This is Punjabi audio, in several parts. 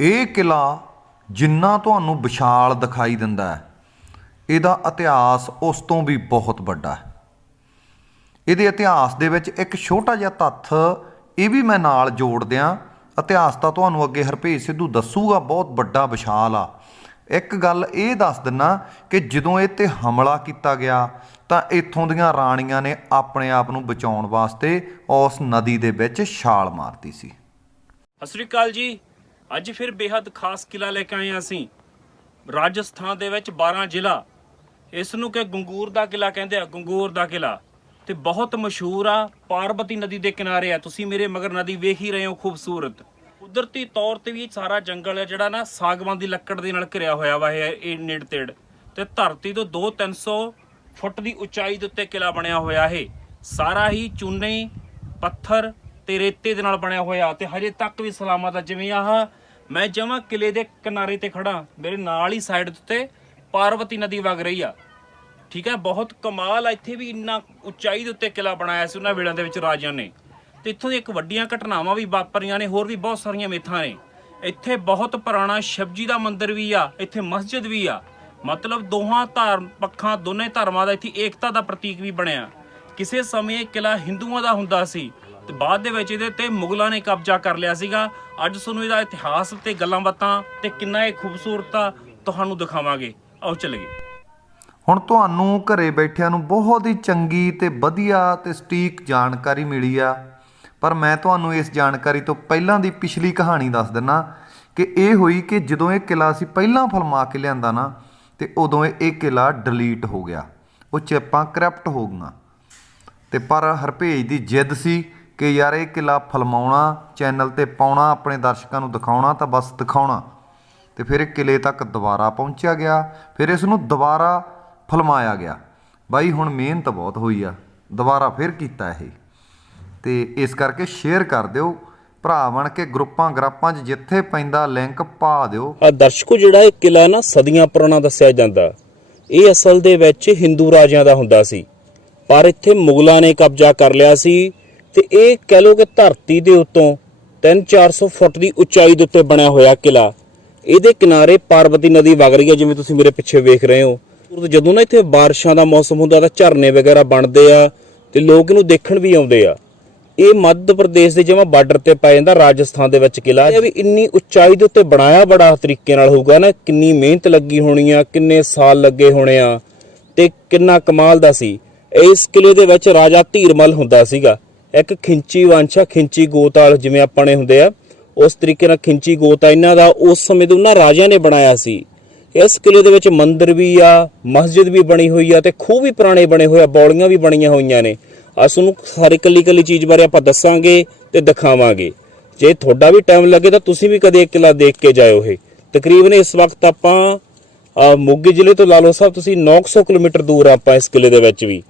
ਇਹ ਕਿਲਾ ਜਿੰਨਾ ਤੁਹਾਨੂੰ ਵਿਸ਼ਾਲ ਦਿਖਾਈ ਦਿੰਦਾ ਹੈ, ਇਹਦਾ ਇਤਿਹਾਸ ਉਸ ਤੋਂ ਵੀ ਬਹੁਤ ਵੱਡਾ ਹੈ। ਇਹਦੇ ਇਤਿਹਾਸ ਦੇ ਵਿੱਚ ਇੱਕ ਛੋਟਾ ਜਿਹਾ ਤੱਥ ਇਹ ਵੀ ਮੈਂ ਨਾਲ ਜੋੜ ਦਿਆਂ। ਇਤਿਹਾਸ ਤਾਂ ਤੁਹਾਨੂੰ ਅੱਗੇ ਹਰਭੇਜ ਸਿੱਧੂ ਦੱਸੂਗਾ, ਬਹੁਤ ਵੱਡਾ ਵਿਸ਼ਾਲ ਆ। ਇੱਕ ਗੱਲ ਇਹ ਦੱਸ ਦਿੰਨਾ ਕਿ ਜਦੋਂ ਇਹ 'ਤੇ ਹਮਲਾ ਕੀਤਾ ਗਿਆ ਤਾਂ ਇੱਥੋਂ ਦੀਆਂ ਰਾਣੀਆਂ ਨੇ ਆਪਣੇ ਆਪ ਨੂੰ ਬਚਾਉਣ ਵਾਸਤੇ ਉਸ ਨਦੀ ਦੇ ਵਿੱਚ ਛਾਲ ਮਾਰਤੀ ਸੀ। ਸਤਿ ਸ਼੍ਰੀ ਅਕਾਲ ਜੀ। ਅੱਜ ਫਿਰ ਬੇहद ਖਾਸ ਕਿਲਾ ਲੈ ਕੇ ਆਏ ਹਾਂ ਅਸੀਂ ਰਾਜਸਥਾਨ ਦੇ ਵਿੱਚ 12 ਜ਼ਿਲ੍ਹਾ। ਇਸ ਨੂੰ ਕਿ ਗੰਗੂਰ ਦਾ ਕਿਲਾ ਕਹਿੰਦੇ ਆ, ਗੰਗੂਰ ਦਾ ਕਿਲਾ, ਤੇ ਬਹੁਤ ਮਸ਼ਹੂਰ ਆ। ਪਾਰਬਤੀ ਨਦੀ ਦੇ ਕਿਨਾਰੇ ਆ। ਤੁਸੀਂ ਮੇਰੇ ਮਗਰ ਨਦੀ ਵੇਖ ਹੀ ਰਹੇ ਹੋ, ਖੂਬਸੂਰਤ। ਕੁਦਰਤੀ ਤੌਰ ਤੇ ਵੀ ਸਾਰਾ ਜੰਗਲ ਹੈ ਜਿਹੜਾ ਨਾ ਸਾਗਵਾਨ ਦੀ ਲੱਕੜ ਦੇ ਨਾਲ ਘਿਰਿਆ ਹੋਇਆ ਵਾ। ਇਹ ਨੇੜ ਤੇੜ ਤੇ ਧਰਤੀ ਤੋਂ 200-300 ਫੁੱਟ ਦੀ ਉਚਾਈ ਦੇ ਉੱਤੇ ਕਿਲਾ ਬਣਿਆ ਹੋਇਆ। ਇਹ ਸਾਰਾ ਹੀ ਚੂਨੇ, ਪੱਥਰ ਤੇ ਰੇਤੇ ਦੇ ਨਾਲ ਬਣਿਆ ਹੋਇਆ ਤੇ ਹਜੇ ਤੱਕ ਵੀ ਸਲਾਮਤ ਆ। ਜਿਵੇਂ ਆਹ ਮੈਂ ਜਮਾਂ ਕਿਲੇ ਦੇ ਕਿਨਾਰੇ ਤੇ ਖੜਾ, ਮੇਰੇ ਨਾਲ ਹੀ ਸਾਈਡ ਉੱਤੇ ਪਾਰਬਤੀ ਨਦੀ ਵਗ ਰਹੀ ਆ। ਠੀਕ ਹੈ, ਬਹੁਤ ਕਮਾਲ ਆ। ਇੱਥੇ ਵੀ ਇੰਨਾ ਉਚਾਈ ਦੇ ਉੱਤੇ ਕਿਲਾ ਬਣਾਇਆ ਸੀ ਉਹਨਾਂ ਵੇਲਿਆਂ ਦੇ ਵਿੱਚ ਰਾਜਿਆਂ ਨੇ। ਤੇ ਇੱਥੋਂ ਦੀ ਇੱਕ ਵੱਡੀਆਂ ਘਟਨਾਵਾਂ ਵੀ ਵਾਪਰੀਆਂ ਨੇ, ਹੋਰ ਵੀ ਬਹੁਤ ਸਾਰੀਆਂ ਮਿੱਥਾਂ ਨੇ। ਇੱਥੇ ਬਹੁਤ ਪੁਰਾਣਾ ਸ਼ਿਵਜੀ ਦਾ ਮੰਦਿਰ ਵੀ ਆ, ਇੱਥੇ ਮਸਜਿਦ ਵੀ ਆ। ਮਤਲਬ ਦੋਹਾਂ ਪੱਖਾਂ, ਦੋਨੇ ਧਰਮਾਂ ਦਾ ਇੱਥੇ ਏਕਤਾ ਦਾ ਪ੍ਰਤੀਕ ਵੀ ਬਣਿਆ। ਕਿਸੇ ਸਮੇਂ ਇਹ ਕਿਲਾ ਹਿੰਦੂਆਂ ਦਾ ਹੁੰਦਾ ਸੀ ਤੇ ਬਾਅਦ ਦੇ ਵਿੱਚ ਇਹਦੇ ਤੇ ਮੁਗਲਾਂ ਨੇ ਕਬਜ਼ਾ ਕਰ ਲਿਆ ਸੀਗਾ। ਅੱਜ ਤੁਹਾਨੂੰ ਇਹਦਾ ਇਤਿਹਾਸ ਤੇ ਗੱਲਾਂ ਬਾਤਾਂ ਤੇ ਕਿੰਨਾ ਇਹ ਖੂਬਸੂਰਤ ਆ ਤੁਹਾਨੂੰ ਦਿਖਾਵਾਂਗੇ। ਆਓ ਚੱਲੀਏ। ਹੁਣ ਤੁਹਾਨੂੰ ਘਰੇ ਬੈਠਿਆਂ ਨੂੰ ਬਹੁਤ ਹੀ ਚੰਗੀ ਤੇ ਵਧੀਆ ਤੇ ਸਟੀਕ ਜਾਣਕਾਰੀ ਮਿਲੀ ਆ, ਪਰ ਮੈਂ ਤੁਹਾਨੂੰ ਇਸ ਜਾਣਕਾਰੀ ਤੋਂ ਪਹਿਲਾਂ ਦੀ ਪਿਛਲੀ ਕਹਾਣੀ ਦੱਸ ਦਿੰਦਾ ਕਿ ਇਹ ਹੋਈ ਕਿ ਜਦੋਂ ਇਹ ਕਿਲਾ ਅਸੀਂ ਪਹਿਲਾਂ ਫਿਲਮਾ ਕੇ ਲਿਆਂਦਾ ਨਾ, ਤੇ ਉਦੋਂ ਇਹ ਕਿਲਾ ਡਿਲੀਟ ਹੋ ਗਿਆ, ਉਹ ਚਿੱਪਾਂ ਕਰਪਟ ਹੋ ਗਈਆਂ। ਤੇ ਪਰ ਹਰਭੇਜ ਦੀ ਜਿੱਦ ਸੀ ਕਿ ਯਾਰ ਇਹ ਕਿਲਾ ਫਿਲਮਾਉਣਾ, ਚੈਨਲ 'ਤੇ ਪਾਉਣਾ, ਆਪਣੇ ਦਰਸ਼ਕਾਂ ਨੂੰ ਦਿਖਾਉਣਾ ਤਾਂ ਬਸ ਦਿਖਾਉਣਾ। ਤੇ ਫਿਰ ਇਹ ਕਿਲੇ ਤੱਕ ਦੁਬਾਰਾ ਪਹੁੰਚਿਆ ਗਿਆ, ਫਿਰ ਇਸ ਨੂੰ ਦੁਬਾਰਾ ਫਿਲਮਾਇਆ ਗਿਆ। ਬਾਈ ਹੁਣ ਮਿਹਨਤ ਬਹੁਤ ਹੋਈ ਆ, ਦੁਬਾਰਾ ਫਿਰ ਕੀਤਾ ਇਹ। ਤੇ ਇਸ ਕਰਕੇ ਸ਼ੇਅਰ ਕਰ ਦਿਓ ਭਰਾ ਬਣ ਕੇ, ਗਰੁੱਪਾਂ 'ਚ ਜਿੱਥੇ ਪੈਂਦਾ ਲਿੰਕ ਪਾ ਦਿਓ। ਦਰਸ਼ਕੋ, ਜਿਹੜਾ ਇਹ ਕਿਲਾ ਨਾ ਸਦੀਆਂ ਪੁਰਾਣਾ ਦੱਸਿਆ ਜਾਂਦਾ, ਇਹ ਅਸਲ ਦੇ ਵਿੱਚ ਹਿੰਦੂ ਰਾਜਿਆਂ ਦਾ ਹੁੰਦਾ ਸੀ, ਪਰ ਇੱਥੇ ਮੁਗਲਾਂ ਨੇ ਕਬਜ਼ਾ ਕਰ ਲਿਆ ਸੀ। ਤੇ ਇਹ ਕਹਿ ਲਓ ਕਿ ਧਰਤੀ ਦੇ ਉੱਤੋਂ 300-400 ਫੁੱਟ ਦੀ ਉਚਾਈ ਦੇ ਉੱਤੇ ਬਣਿਆ ਹੋਇਆ ਕਿਲਾ। ਇਹਦੇ ਕਿਨਾਰੇ ਪਾਰਬਤੀ ਨਦੀ ਵਗ ਰਹੀ ਹੈ, ਜਿਵੇਂ ਤੁਸੀਂ ਮੇਰੇ ਪਿੱਛੇ ਵੇਖ ਰਹੇ ਹੋ। ਜਦੋਂ ਨਾ ਇੱਥੇ ਬਾਰਿਸ਼ਾਂ ਦਾ ਮੌਸਮ ਹੁੰਦਾ ਤਾਂ ਝਰਨੇ ਵਗੈਰਾ ਬਣਦੇ ਆ ਤੇ ਲੋਕ ਇਹਨੂੰ ਦੇਖਣ ਵੀ ਆਉਂਦੇ ਆ। ਇਹ ਮੱਧ ਪ੍ਰਦੇਸ਼ ਦੇ ਜਿਵੇਂ ਬਾਰਡਰ ਤੇ ਪੈ ਜਾਂਦਾ, ਰਾਜਸਥਾਨ ਦੇ ਵਿੱਚ ਕਿਲਾ। ਇਹ ਵੀ ਇੰਨੀ ਉਚਾਈ ਦੇ ਉੱਤੇ ਬਣਾਇਆ ਬੜਾ ਤਰੀਕੇ ਨਾਲ ਹੋਊਗਾ ਨਾ, ਕਿੰਨੀ ਮਿਹਨਤ ਲੱਗੀ ਹੋਣੀ ਆ, ਕਿੰਨੇ ਸਾਲ ਲੱਗੇ ਹੋਣੇ ਆ ਤੇ ਕਿੰਨਾ ਕਮਾਲ ਦਾ ਸੀ। ਇਸ ਕਿਲੇ ਦੇ ਵਿੱਚ ਰਾਜਾ ਧੀਰਮਲ ਹੁੰਦਾ ਸੀਗਾ, ਇੱਕ ਖਿੰਚੀ ਵੰਸ਼ ਆ, ਖਿੰਚੀ ਗੋਤਾਲ ਜਿਵੇਂ ਆਪਾਂ ਨੇ ਹੁੰਦੇ ਆ, ਉਸ ਤਰੀਕੇ ਨਾਲ ਖਿੰਚੀ ਗੋਤ ਆ ਇਹਨਾਂ ਦਾ। ਉਸ ਸਮੇਂ ਦੇ ਉਹਨਾਂ ਰਾਜਿਆਂ ਨੇ ਬਣਾਇਆ ਸੀ। ਇਸ ਕਿਲੇ ਦੇ ਵਿੱਚ ਮੰਦਿਰ ਵੀ ਆ, ਮਸਜਿਦ ਵੀ ਬਣੀ ਹੋਈ ਆ ਤੇ ਖੂਹ ਵੀ ਪੁਰਾਣੇ ਬਣੇ ਹੋਏ ਆ, ਬੌਲੀਆਂ ਵੀ ਬਣੀਆਂ ਹੋਈਆਂ ਨੇ। ਤੁਹਾਨੂੰ ਸਾਰੀ ਕੱਲੀ ਚੀਜ਼ ਬਾਰੇ ਆਪਾਂ ਦੱਸਾਂਗੇ ਤੇ ਦਿਖਾਵਾਂਗੇ। ਜੇ ਤੁਹਾਡਾ ਵੀ ਟਾਈਮ ਲੱਗੇ ਤਾਂ ਤੁਸੀਂ ਵੀ ਕਦੇ ਇਹ ਕਿਲਾ ਦੇਖ ਕੇ ਜਾਇਓ। ਇਹ ਤਕਰੀਬਨ ਇਸ ਵਕਤ ਆਪਾਂ ਮੋਗੇ ਜ਼ਿਲ੍ਹੇ ਤੋਂ ਲਾ ਲਓ ਸਾਹਿਬ ਤੁਸੀਂ 900 ਕਿਲੋਮੀਟਰ ਦੂਰ ਆ ਆਪਾਂ ਇਸ ਕਿਲੇ ਦੇ ਵਿੱਚ ਵੀ।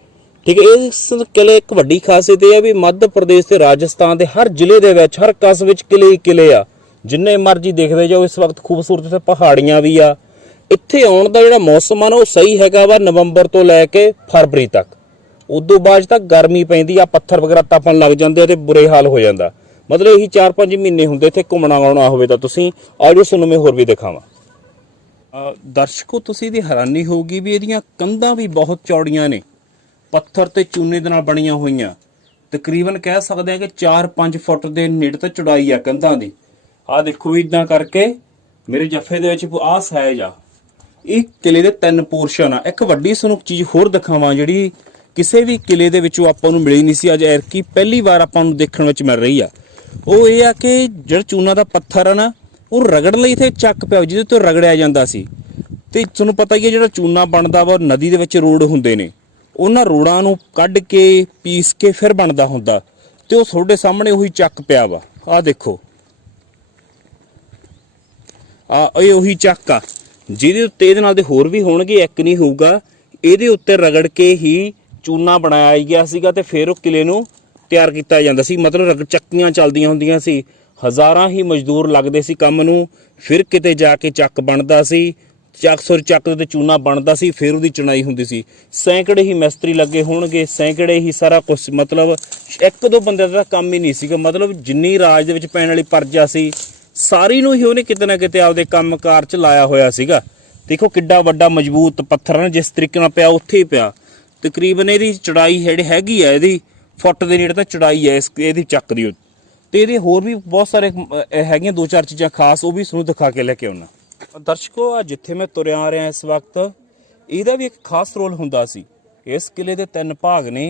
ਠੀਕ ਹੈ, ਇਸ ਕਿਲੇ ਇੱਕ ਵੱਡੀ ਖਾਸੀਅਤ ਇਹ ਆ ਵੀ ਮੱਧ ਪ੍ਰਦੇਸ਼ ਤੇ ਰਾਜਸਥਾਨ ਦੇ ਹਰ ਜ਼ਿਲ੍ਹੇ ਦੇ ਵਿੱਚ, ਹਰ ਕਸਬੇ ਵਿੱਚ ਕਿਲੇ ਹੀ ਕਿਲੇ ਆ। ਜਿੰਨੇ ਮਰਜ਼ੀ ਦੇਖਦੇ ਜਾਓ। ਇਸ ਵਕਤ ਖੂਬਸੂਰਤ ਇੱਥੇ ਪਹਾੜੀਆਂ ਵੀ ਆ। ਇੱਥੇ ਆਉਣ ਦਾ ਜਿਹੜਾ ਮੌਸਮ ਆ ਨਾ ਉਹ ਸਹੀ ਹੈਗਾ ਵਾ ਨਵੰਬਰ ਤੋਂ ਲੈ ਕੇ ਫਰਵਰੀ ਤੱਕ। ਉਦੋਂ ਬਾਅਦ ਤੱਕ ਗਰਮੀ ਪੈਂਦੀ ਆ, ਪੱਥਰ ਵਗੈਰਾ ਤਪਣ ਲੱਗ ਜਾਂਦੇ ਆ ਤੇ ਬੁਰੇ ਹਾਲ ਹੋ ਜਾਂਦਾ। ਮਤਲਬ ਇਹੀ 4-5 ਮਹੀਨੇ ਹੁੰਦੇ ਇੱਥੇ ਘੁੰਮਣਾ ਆਉਣਾ ਹੋਵੇ ਤਾਂ। ਤੁਸੀਂ ਆਜੋ ਤੁਹਾਨੂੰ ਮੈਂ ਹੋਰ ਵੀ ਦਿਖਾਵਾਂ। ਦਰਸ਼ਕੋ, ਤੁਸੀਂ ਇਹਦੀ ਹੈਰਾਨੀ ਹੋਊਗੀ ਵੀ ਇਹਦੀਆਂ ਕੰਧਾਂ ਵੀ ਬਹੁਤ ਚੌੜੀਆਂ ਨੇ, ਪੱਥਰ ਤੇ ਚੂਨੇ ਦੇ ਨਾਲ ਬਣੀਆਂ ਹੋਈਆਂ। ਤਕਰੀਬਨ ਕਹਿ ਸਕਦੇ ਆ ਕਿ 4-5 ਫੁੱਟ ਦੇ ਨੇੜੇ ਤੱਕ ਚੌੜਾਈ ਆ ਕੰਧਾਂ ਦੀ। ਆਹ ਦੇਖੋ, ਇਦਾਂ ਕਰਕੇ ਮੇਰੇ ਜੱਫੇ ਦੇ ਵਿੱਚ ਆਹ ਸਾਈਜ਼ ਆ। ਇਹ ਕਿਲੇ ਦੇ 3 ਪੋਰਸ਼ਨ ਆ। ਇੱਕ ਵੱਡੀ ਤੁਹਾਨੂੰ ਚੀਜ਼ ਹੋਰ ਦਿਖਾਵਾਂ ਜਿਹੜੀ ਕਿਸੇ ਵੀ ਕਿਲੇ ਦੇ ਵਿੱਚੋਂ ਆਪਾਂ ਨੂੰ ਮਿਲੀ ਨਹੀਂ ਸੀ, ਅੱਜ ਐਰਕੀ ਪਹਿਲੀ ਵਾਰ ਆਪਾਂ ਨੂੰ ਦੇਖਣ ਵਿੱਚ ਮਿਲ ਰਹੀ ਆ। ਉਹ ਇਹ ਆ ਕਿ ਜਿਹੜਾ ਚੂਨਾ ਦਾ ਪੱਥਰ ਆ ਨਾ, ਉਹ ਰਗੜਨ ਲਈ ਇੱਥੇ ਚੱਕ ਪਿਆ ਜਿਹਦੇ ਤੋਂ ਰਗੜਿਆ ਜਾਂਦਾ ਸੀ। ਤੇ ਤੁਹਾਨੂੰ ਪਤਾ ਹੀ ਹੈ ਜਿਹੜਾ ਚੂਨਾ ਬਣਦਾ ਵਾ ਨਦੀ ਦੇ ਵਿੱਚ ਰੋੜ ਹੁੰਦੇ ਨੇ, ਉਹਨਾਂ ਰੋੜਾਂ ਨੂੰ ਕੱਢ ਕੇ ਪੀਸ ਕੇ ਫਿਰ ਬਣਦਾ ਹੁੰਦਾ। ਤੇ ਉਹ ਤੁਹਾਡੇ ਸਾਹਮਣੇ ਉਹੀ ਚੱਕ ਪਿਆ ਵਾ। ਆਹ ਦੇਖੋ, ਇਹ ਉਹੀ ਚੱਕ ਆ ਜਿਹਦੇ ਉੱਤੇ ਇਹਦੇ ਨਾਲ ਦੇ ਹੋਰ ਵੀ ਹੋਣਗੇ, ਇੱਕ ਨਹੀਂ ਹੋਊਗਾ। ਇਹਦੇ ਉੱਤੇ ਰਗੜ ਕੇ ਹੀ ਚੂਨਾ ਬਣਾਇਆ ਗਿਆ ਸੀਗਾ ਤੇ ਫਿਰ ਉਹ ਕਿਲੇ ਨੂੰ ਤਿਆਰ ਕੀਤਾ ਜਾਂਦਾ ਸੀ। ਮਤਲਬ ਚੱਕੀਆਂ ਚੱਲਦੀਆਂ ਹੁੰਦੀਆਂ ਸੀ, ਹਜ਼ਾਰਾਂ ਹੀ ਮਜ਼ਦੂਰ ਲੱਗਦੇ ਸੀ ਕੰਮ ਨੂੰ, ਫਿਰ ਕਿਤੇ ਜਾ ਕੇ ਚੱਕ ਬਣਦਾ ਸੀ। ਚੱਕ ਦੇ ਚੂਨਾ ਬਣਦਾ ਸੀ, ਫਿਰ ਉਹਦੀ ਚੁਣਾਈ ਹੁੰਦੀ ਸੀ। ਸੈਂਕੜੇ ਹੀ ਮਿਸਤਰੀ ਲੱਗੇ ਹੋਣਗੇ, ਸੈਂਕੜੇ ਹੀ ਸਾਰਾ ਕੁਝ। ਮਤਲਬ 1-2 ਬੰਦੇ ਦਾ ਕੰਮ ਹੀ ਨਹੀਂ ਸੀਗਾ। ਮਤਲਬ ਜਿੰਨੀ ਰਾਜ ਦੇ ਵਿੱਚ ਪੈਣ ਵਾਲੀ ਪਰਜਾ ਸੀ ਸਾਰੀ ਨੂੰ ਹੀ ਉਹਨੇ ਕਿਤੇ ਨਾ ਕਿਤੇ ਆਪਦੇ ਕੰਮਕਾਰ 'ਚ ਲਾਇਆ ਹੋਇਆ ਸੀਗਾ। ਦੇਖੋ ਕਿੱਡਾ ਵੱਡਾ ਮਜ਼ਬੂਤ ਪੱਥਰ ਹੈ, ਜਿਸ ਤਰੀਕੇ ਨਾਲ ਪਿਆ ਉੱਥੇ ਹੀ ਪਿਆ। ਤਕਰੀਬਨ ਇਹਦੀ ਚੜਾਈ ਹੈਗੀ ਆ, ਇਹਦੀ ਫੁੱਟ ਦੇ ਨੇੜੇ ਤਾਂ ਚੜਾਈ ਹੈ ਇਹਦੀ ਚੱਕ ਦੀ। ਤੇ ਇਹਦੇ ਹੋਰ ਵੀ ਬਹੁਤ ਸਾਰੇ ਹੈਗੀਆਂ 2-4 ਚੀਜ਼ਾਂ ਖਾਸ, ਉਹ ਵੀ ਤੁਹਾਨੂੰ ਦਿਖਾ ਕੇ ਲੈ ਕੇ ਆਉਣਾ। ਦਰਸ਼ਕੋ, ਆ ਜਿੱਥੇ ਮੈਂ ਤੁਰਿਆ ਆ ਰਿਹਾ ਇਸ ਵਕਤ, ਇਹਦਾ ਵੀ ਇੱਕ ਖਾਸ ਰੋਲ ਹੁੰਦਾ ਸੀ। ਇਸ ਕਿਲੇ ਦੇ 3 ਭਾਗ ਨੇ।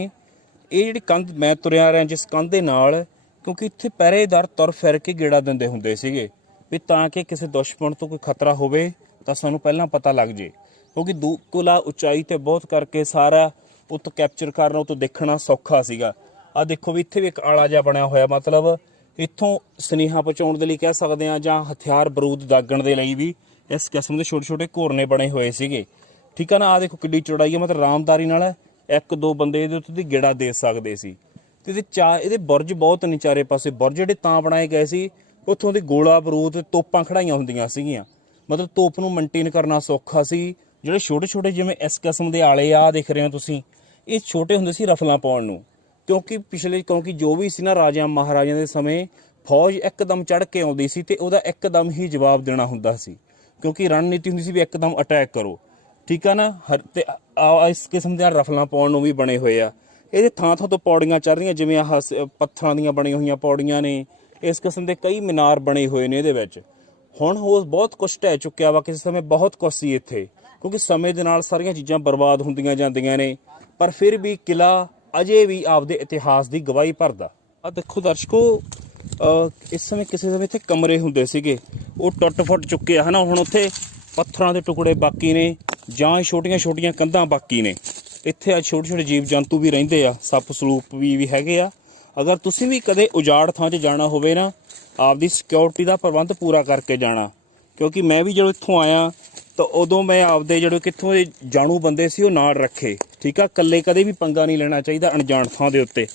ਇਹ ਜਿਹੜੀ ਕੰਧ ਮੈਂ ਤੁਰਿਆ ਆ ਰਿਹਾ ਜਿਸ ਕੰਧ ਦੇ ਨਾਲ, ਕਿਉਂਕਿ ਇੱਥੇ ਪਹਿਰੇਦਾਰ ਤੁਰ ਫਿਰ ਕੇ ਗੇੜਾ ਦਿੰਦੇ ਹੁੰਦੇ ਸੀਗੇ ਵੀ ਤਾਂ ਕਿ ਕਿਸੇ ਦੁਸ਼ਮਣ ਤੋਂ ਕੋਈ ਖਤਰਾ ਹੋਵੇ ਤਾਂ ਸਾਨੂੰ ਪਹਿਲਾਂ ਪਤਾ ਲੱਗ ਜੇ, ਕਿਉਂਕਿ ਕਿਲਾ ਉਚਾਈ ਤੇ ਬਹੁਤ ਕਰਕੇ ਸਾਰਾ ਉੱਤੋਂ ਕੈਪਚਰ ਕਰਨਾ, ਉੱਤੋਂ ਦੇਖਣਾ ਸੌਖਾ ਸੀਗਾ। ਆ ਦੇਖੋ ਵੀ ਇੱਥੇ ਵੀ ਇੱਕ ਆਲਾ ਜਿਹਾ ਬਣਿਆ ਹੋਇਆ, ਮਤਲਬ ਇੱਥੋਂ ਸੁਨੇਹਾ ਪਹੁੰਚਾਉਣ ਦੇ ਲਈ ਕਹਿ ਸਕਦੇ ਆ, ਜਾਂ ਹਥਿਆਰ ਬਰੂਦ ਦਾਗਣ ਦੇ ਲਈ ਵੀ ਇਸ ਕਿਸਮ ਦੇ ਛੋਟੇ ਛੋਟੇ ਘੋਰਨੇ ਬਣੇ ਹੋਏ ਸੀਗੇ। ਠੀਕ ਆ ਨਾ। ਆ ਦੇਖੋ ਕਿੱਡੀ ਚੌੜਾਈ ਹੈ, ਮਤਲਬ ਆਰਾਮਦਾਰੀ ਨਾਲ 1-2 ਬੰਦੇ ਇਹਦੇ ਉੱਤੇ ਦੀ ਗੇੜਾ ਦੇ ਸਕਦੇ ਸੀ। ਤੇ ਇਹਦੇ ਬੁਰਜ ਬਹੁਤ ਨੇ ਚਾਰੇ ਪਾਸੇ। ਬੁਰਜ ਜਿਹੜੇ ਤਾਂ ਬਣਾਏ ਗਏ ਸੀ, ਉੱਥੋਂ ਦੀ ਗੋਲਾ ਬਰੂਦ ਤੋਪਾਂ ਖੜਾਈਆਂ ਹੁੰਦੀਆਂ ਸੀਗੀਆਂ, ਮਤਲਬ ਤੋਪ ਨੂੰ ਮੇਨਟੇਨ ਕਰਨਾ ਸੌਖਾ ਸੀ। ਜਿਹੜੇ ਛੋਟੇ ਛੋਟੇ ਜਿਵੇਂ ਇਸ ਕਿਸਮ ਦੇ ਆਲੇ ਆ ਦੇਖ ਰਹੇ ਹੋ ਤੁਸੀਂ, ਇਹ ਛੋਟੇ ਹੁੰਦੇ ਸੀ ਰਫਲਾਂ ਪਾਉਣ ਨੂੰ, ਕਿਉਂਕਿ ਜੋ ਵੀ ਸੀ ਨਾ ਰਾਜਿਆਂ ਮਹਾਰਾਜਿਆਂ ਦੇ ਸਮੇਂ ਫੌਜ ਇੱਕਦਮ ਚੜ੍ਹ ਕੇ ਆਉਂਦੀ ਸੀ ਤੇ ਉਹਦਾ ਇੱਕਦਮ ਹੀ ਜਵਾਬ ਦੇਣਾ ਹੁੰਦਾ ਸੀ, ਕਿਉਂਕਿ ਰਣਨੀਤੀ ਹੁੰਦੀ ਸੀ ਵੀ ਇੱਕਦਮ ਅਟੈਕ ਕਰੋ। ਠੀਕ ਆ ਨਾ। ਤੇ ਇਸ ਕਿਸਮ ਦੇ ਰਫਲਾਂ ਪਾਉਣ ਨੂੰ ਵੀ ਬਣੇ ਹੋਏ ਆ। ਇਹਦੇ ਥਾਂ ਥਾਂ ਤੋਂ ਪੌੜੀਆਂ ਚੱਲ ਰਹੀਆਂ, ਜਿਵੇਂ ਆਹ ਪੱਥਰਾਂ ਦੀਆਂ ਬਣੀਆਂ ਹੋਈਆਂ ਪੌੜੀਆਂ ਨੇ। ਇਸ ਕਿਸਮ ਦੇ ਕਈ ਮੀਨਾਰ ਬਣੇ ਹੋਏ ਨੇ ਇਹਦੇ ਵਿੱਚ। ਹੁਣ ਉਹ ਬਹੁਤ ਕੁਛ ਢਹਿ ਚੁੱਕਿਆ ਵਾ, ਕਿਸੇ ਸਮੇਂ ਬਹੁਤ ਕੁਛ ਸੀ ਇੱਥੇ, ਕਿਉਂਕਿ ਸਮੇਂ ਦੇ ਨਾਲ ਸਾਰੀਆਂ ਚੀਜ਼ਾਂ ਬਰਬਾਦ ਹੁੰਦੀਆਂ ਜਾਂਦੀਆਂ ਨੇ, ਪਰ ਫਿਰ ਵੀ ਕਿਲਾ ਅਜੇ ਵੀ ਆਪਦੇ ਇਤਿਹਾਸ ਦੀ ਗਵਾਹੀ ਭਰਦਾ। ਆ ਦੇਖੋ ਦਰਸ਼ਕੋ, ਇਸ ਸਮੇਂ ਕਿਸੇ ਸਮੇਂ ਇੱਥੇ ਕਮਰੇ ਹੁੰਦੇ ਸੀਗੇ, ਉਹ ਟੁੱਟ ਫੁੱਟ ਚੁੱਕੇ ਆ ਹਨਾ। ਹੁਣ ਉੱਥੇ ਪੱਥਰਾਂ ਦੇ ਟੁਕੜੇ ਬਾਕੀ ਨੇ, ਜਾਂ ਛੋਟੀਆਂ ਛੋਟੀਆਂ ਕੰਧਾਂ ਬਾਕੀ ਨੇ। ਇੱਥੇ ਆ ਛੋਟੇ ਛੋਟੇ ਜੀਵ ਜੰਤੂ ਵੀ ਰਹਿੰਦੇ ਆ, ਸੱਪ ਸਲੂਪ ਵੀ ਹੈਗੇ ਆ। ਅਗਰ ਤੁਸੀਂ ਵੀ ਕਦੇ ਉਜਾੜ ਥਾਂ 'ਚ ਜਾਣਾ ਹੋਵੇ ਨਾ, ਆਪਦੀ ਸਿਕਿਉਰਿਟੀ ਦਾ ਪ੍ਰਬੰਧ ਪੂਰਾ ਕਰਕੇ ਜਾਣਾ, ਕਿਉਂਕਿ ਮੈਂ ਵੀ ਜਦੋਂ ਇੱਥੋਂ ਆਇਆ ਤਾਂ ਉਦੋਂ ਮੈਂ ਆਪਦੇ ਜਿਹੜੇ ਕਿੱਥੋਂ ਦੇ ਜਾਣੂ ਬੰਦੇ ਸੀ ਉਹ ਨਾਲ ਰੱਖੇ। ਠੀਕ ਆ। ਇਕੱਲੇ ਕਦੇ ਵੀ ਪੰਗਾ ਨਹੀਂ ਲੈਣਾ ਚਾਹੀਦਾ ਅਣਜਾਣ ਥਾਂ ਦੇ ਉੱਤੇ,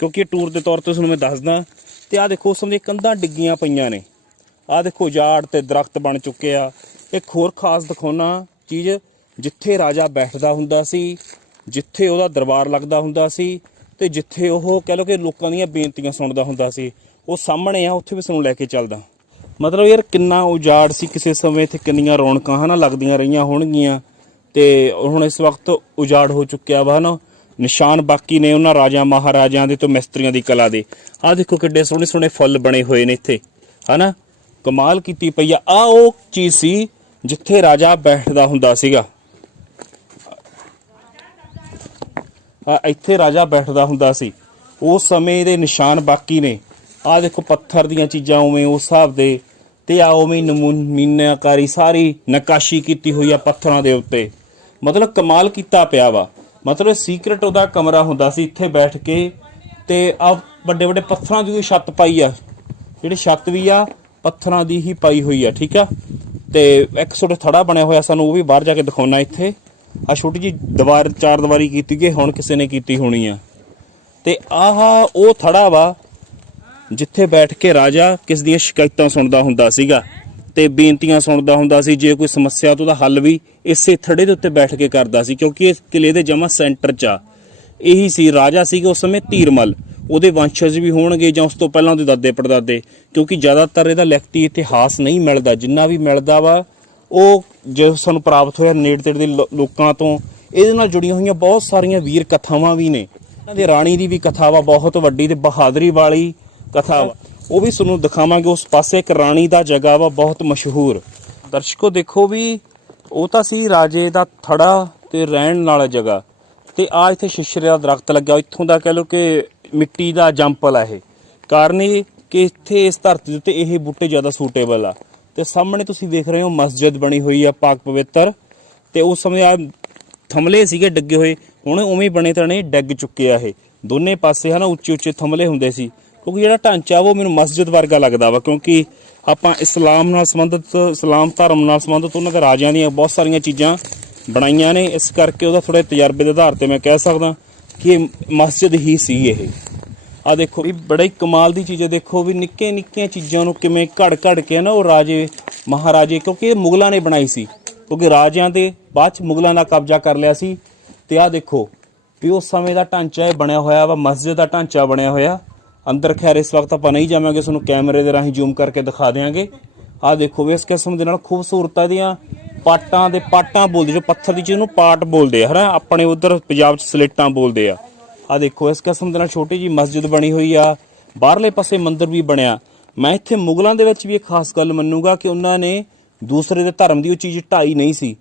ਕਿਉਂਕਿ ਟੂਰ ਦੇ ਤੌਰ ਤੇ ਤੁਹਾਨੂੰ ਮੈਂ ਦੱਸਦਾ। ਤੇ ਆਹ ਦੇਖੋ ਉਸ ਸਮੇਂ ਕੰਧਾਂ ਡਿੱਗੀਆਂ ਪਈਆਂ ਨੇ। ਆਹ ਦੇਖੋ ਉਜਾੜ ਤੇ ਦਰਖਤ ਬਣ ਚੁੱਕੇ ਆ। ਇੱਕ ਹੋਰ ਖਾਸ ਦਿਖਾਉਣਾ ਚੀਜ਼, ਜਿੱਥੇ ਰਾਜਾ ਬੈਠਦਾ ਹੁੰਦਾ ਸੀ, ਜਿੱਥੇ ਉਹਦਾ ਦਰਬਾਰ ਲੱਗਦਾ ਹੁੰਦਾ ਸੀ, ਤੇ ਜਿੱਥੇ ਉਹ ਕਹਿ ਲਓ ਕਿ ਲੋਕਾਂ ਦੀਆਂ ਬੇਨਤੀਆਂ ਸੁਣਦਾ ਹੁੰਦਾ ਸੀ, ਉਹ ਸਾਹਮਣੇ ਆ। ਉੱਥੇ ਵੀ ਸਾਨੂੰ ਲੈ ਕੇ ਚੱਲਦਾ। ਮਤਲਬ ਯਾਰ ਕਿੰਨਾ ਉਜਾੜ ਸੀ ਕਿਸੇ ਸਮੇਂ, ਇੱਥੇ ਕਿੰਨੀਆਂ ਰੌਣਕਾਂ ਹਨਾ ਲੱਗਦੀਆਂ ਰਹੀਆਂ ਹੋਣਗੀਆਂ। ਤੇ ਹੁਣ ਇਸ ਵਕਤ ਉਜਾੜ ਹੋ ਚੁੱਕਿਆ ਵਾ ਹਨਾ। ਨਿਸ਼ਾਨ ਬਾਕੀ ਨੇ ਉਹਨਾਂ ਰਾਜਿਆਂ ਮਹਾਰਾਜਿਆਂ ਦੇ ਤੇ ਮਿਸਤਰੀਆਂ ਦੀ ਕਲਾ ਦੇ। ਆਹ ਦੇਖੋ ਕਿੱਡੇ ਸੋਹਣੇ ਸੋਹਣੇ ਫੁੱਲ ਬਣੇ ਹੋਏ ਨੇ ਇੱਥੇ ਹਨਾ। ਕਮਾਲ ਕੀਤੀ ਪਈ ਆ। ਆਹ ਉਹ ਚੀਜ਼ ਸੀ ਜਿੱਥੇ ਰਾਜਾ ਬੈਠਦਾ ਹੁੰਦਾ ਸੀਗਾ। ਇੱਥੇ ਰਾਜਾ ਬੈਠਦਾ ਹੁੰਦਾ ਸੀ, ਉਸ ਸਮੇਂ ਦੇ ਨਿਸ਼ਾਨ ਬਾਕੀ ਨੇ। ਆਹ ਦੇਖੋ ਪੱਥਰ ਦੀਆਂ ਚੀਜ਼ਾਂ ਉਵੇਂ ਉਸ ਹਿਸਾਬ ਦੇ, ਤੇ ਆ ਉਵੇਂ ਮੀਨਾਕਾਰੀ ਸਾਰੀ ਨਕਾਸ਼ੀ ਕੀਤੀ ਹੋਈ ਆ ਪੱਥਰਾਂ ਦੇ ਉੱਤੇ। ਮਤਲਬ ਕਮਾਲ ਕੀਤਾ ਪਿਆ ਵਾ। ਮਤਲਬ ਸੀਕ੍ਰੇਟ ਉਹਦਾ ਕਮਰਾ ਹੁੰਦਾ ਸੀ, ਇੱਥੇ ਬੈਠ ਕੇ। ਤੇ ਆ ਵੱਡੇ ਵੱਡੇ ਪੱਥਰਾਂ ਦੀ ਛੱਤ ਪਾਈ ਆ, ਜਿਹੜੀ ਛੱਤ ਵੀ ਆ ਪੱਥਰਾਂ ਦੀ ਹੀ ਪਾਈ ਹੋਈ ਆ। ਠੀਕ ਆ। ਤੇ ਇੱਕ ਛੋਟਾ ਥੜਾ ਬਣਿਆ ਹੋਇਆ, ਸਾਨੂੰ ਉਹ ਵੀ ਬਾਹਰ ਜਾ ਕੇ ਦਿਖਾਉਣਾ। ਇੱਥੇ ਆ ਛੋਟੀ ਜਿਹੀ ਦੀਵਾਰ 4 ਦੀਵਾਰੀ ਕੀਤੀ ਗਈ, ਹੁਣ ਕਿਸੇ ਨੇ ਕੀਤੀ ਹੋਣੀ ਆ। ਤੇ ਆਹ ਉਹ ਥੜਾ ਵਾ ਜਿੱਥੇ ਬੈਠ ਕੇ ਰਾਜਾ ਕਿਸ ਦੀਆਂ ਸ਼ਿਕਾਇਤਾਂ ਸੁਣਦਾ ਹੁੰਦਾ ਸੀਗਾ ਤੇ ਬੇਨਤੀਆਂ ਸੁਣਦਾ ਹੁੰਦਾ ਸੀ। ਜੇ ਕੋਈ ਸਮੱਸਿਆ ਤਾਂ ਉਹਦਾ ਹੱਲ ਵੀ ਇਸੇ ਥੜੇ ਦੇ ਉੱਤੇ ਬੈਠ ਕੇ ਕਰਦਾ ਸੀ, ਕਿਉਂਕਿ ਇਸ ਕਿਲੇ ਦੇ ਜਮਾ ਸੈਂਟਰ 'ਚ ਆ। ਇਹੀ ਸੀ ਰਾਜਾ ਸੀਗਾ ਉਸ ਸਮੇਂ ਧੀਰਮਲ। ਉਹਦੇ ਵੰਸ਼ਜ ਵੀ ਹੋਣਗੇ ਜਾਂ ਉਸ ਤੋਂ ਪਹਿਲਾਂ ਉਹਦੇ ਦਾਦੇ ਪੜਦਾਦੇ, ਕਿਉਂਕਿ ਜ਼ਿਆਦਾਤਰ ਇਹਦਾ ਲਿਖਤੀ ਇਤਿਹਾਸ ਨਹੀਂ ਮਿਲਦਾ। ਜਿੰਨਾ ਵੀ ਮਿਲਦਾ ਵਾ ਉਹ ਜੋ ਸਾਨੂੰ ਪ੍ਰਾਪਤ ਹੋਇਆ ਨੇੜੇ ਤੇੜੇ ਦੇ ਲੋਕਾਂ ਤੋਂ, ਇਹਦੇ ਨਾਲ ਜੁੜੀਆਂ ਹੋਈਆਂ ਬਹੁਤ ਸਾਰੀਆਂ ਵੀਰ ਕਥਾਵਾਂ ਵੀ ਨੇ। ਇਹਨਾਂ ਦੇ ਰਾਣੀ ਦੀ ਵੀ ਕਥਾ ਵਾ ਬਹੁਤ ਵੱਡੀ, ਤੇ ਬਹਾਦਰੀ ਵਾਲੀ ਕਥਾ ਵਾ, ਉਹ ਵੀ ਤੁਹਾਨੂੰ ਦਿਖਾਵਾਂਗੇ। ਉਸ ਪਾਸੇ ਇੱਕ ਰਾਣੀ ਦਾ ਜਗ੍ਹਾ ਵਾ ਬਹੁਤ ਮਸ਼ਹੂਰ। ਦਰਸ਼ਕੋ ਦੇਖੋ ਵੀ ਉਹ ਤਾਂ ਸੀ ਰਾਜੇ ਦਾ ਥੜਾ ਤੇ ਰਹਿਣ ਵਾਲਾ ਜਗ੍ਹਾ। ਤੇ ਆ ਇੱਥੇ ਸ਼ੀਸ਼ੇ ਦਾ ਦਰਖਤ ਲੱਗਾ, ਇੱਥੋਂ ਦਾ ਕਹਿ ਲਓ ਕਿ ਮਿੱਟੀ ਦਾ ਜੰਪਲ ਆ ਇਹ। ਕਾਰਨ ਇਹ ਕਿ ਇੱਥੇ ਇਸ ਧਰਤੀ ਦੇ ਉੱਤੇ ਇਹ ਬੂਟੇ ਜ਼ਿਆਦਾ ਸੂਟੇਬਲ ਆ। ਤੇ ਸਾਹਮਣੇ ਤੁਸੀਂ ਦੇਖ ਰਹੇ ਹੋ ਮਸਜਿਦ ਬਣੀ ਹੋਈ ਆ ਪਾਕ ਪਵਿੱਤਰ। ਤੇ ਉਸ ਸਮੇਂ ਆ ਥਮਲੇ ਸੀਗੇ ਡਿੱਗੇ ਹੋਏ, ਹੁਣ ਉਵੇਂ ਬਣੇ ਤਾਂ ਨੇ, ਡਿੱਗ ਚੁੱਕੇ ਆ ਇਹ ਦੋਨੇ ਪਾਸੇ ਹਨਾ। ਉੱਚੇ ਉੱਚੇ ਥਮਲੇ ਹੁੰਦੇ ਸੀ, ਕਿਉਂਕਿ ਜਿਹੜਾ ਢਾਂਚਾ ਉਹ ਮੈਨੂੰ ਮਸਜਿਦ ਵਰਗਾ ਲੱਗਦਾ ਵਾ, ਕਿਉਂਕਿ ਆਪਾਂ ਇਸਲਾਮ ਨਾਲ ਸੰਬੰਧਿਤ, ਇਸਲਾਮ ਧਰਮ ਨਾਲ ਸੰਬੰਧਿਤ ਉਹਨਾਂ ਦੇ ਰਾਜਿਆਂ ਦੀਆਂ ਬਹੁਤ ਸਾਰੀਆਂ ਚੀਜ਼ਾਂ ਬਣਾਈਆਂ ਨੇ। ਇਸ ਕਰਕੇ ਉਹਦਾ ਥੋੜੇ ਤਜਰਬੇ ਦੇ ਆਧਾਰ ਤੇ ਮੈਂ ਕਹਿ ਸਕਦਾ ਕਿ ਮਸਜਿਦ ਹੀ ਸੀ ਇਹ। ਆ ਦੇਖੋ ਵੀ ਬੜਾ ਹੀ ਕਮਾਲ ਦੀ ਚੀਜ਼ ਹੈ। ਦੇਖੋ ਵੀ ਨਿੱਕੇ ਨਿੱਕੀਆਂ ਚੀਜ਼ਾਂ ਨੂੰ ਕਿਵੇਂ ਘੜ ਘੜ ਕੇ ਨਾ ਉਹ ਰਾਜੇ ਮਹਾਰਾਜੇ, ਕਿਉਂਕਿ ਇਹ ਮੁਗਲਾਂ ਨੇ ਬਣਾਈ ਸੀ, ਕਿਉਂਕਿ ਰਾਜਿਆਂ ਦੇ ਬਾਅਦ ਚ ਮੁਗਲਾਂ ਦਾ ਕਬਜ਼ਾ ਕਰ ਲਿਆ ਸੀ। ਤੇ ਆਹ ਦੇਖੋ ਵੀ ਉਸ ਸਮੇਂ ਦਾ ਢਾਂਚਾ ਇਹ ਬਣਿਆ ਹੋਇਆ ਵਾ, ਮਸਜਿਦ ਦਾ ਢਾਂਚਾ ਬਣਿਆ ਹੋਇਆ। ਅੰਦਰ ਖੈਰ ਇਸ ਵਕਤ ਆਪਾਂ ਨਹੀਂ ਜਾਵਾਂਗੇ, ਤੁਹਾਨੂੰ ਕੈਮਰੇ ਦੇ ਰਾਹੀਂ ਜ਼ੂਮ ਕਰਕੇ ਦਿਖਾ ਦਿਆਂਗੇ। ਆਹ ਦੇਖੋ ਵੀ ਇਸ ਕਿਸਮ ਦੇ ਨਾਲ ਖੂਬਸੂਰਤਾਂ ਦੀਆਂ ਪਾਟਾਂ ਦੇ ਪਾਟਾਂ ਬੋਲਦੇ, ਜੋ ਪੱਥਰ ਦੀ ਚੀਜ਼ ਨੂੰ ਪਾਟ ਬੋਲਦੇ ਆ ਹਨਾ, ਆਪਣੇ ਉਧਰ ਪੰਜਾਬ 'ਚ ਸਲੇਟਾਂ ਬੋਲਦੇ ਆ। ਆਹ ਦੇਖੋ ਇਸ ਕਿਸਮ ਦੇ ਨਾਲ ਛੋਟੀ ਜੀ ਮਸਜਿਦ ਬਣੀ ਹੋਈ ਆ, ਬਾਹਰਲੇ ਪਾਸੇ ਮੰਦਿਰ ਵੀ ਬਣਿਆ। ਮੈਂ ਇੱਥੇ ਮੁਗਲਾਂ ਦੇ ਵਿੱਚ ਵੀ ਇੱਕ ਖਾਸ ਗੱਲ ਮੰਨੂਗਾ ਕਿ ਉਹਨਾਂ ਨੇ ਦੂਸਰੇ ਦੇ ਧਰਮ ਦੀ ਉਹ ਚੀਜ਼ ਢਾਈ ਨਹੀਂ ਸੀ।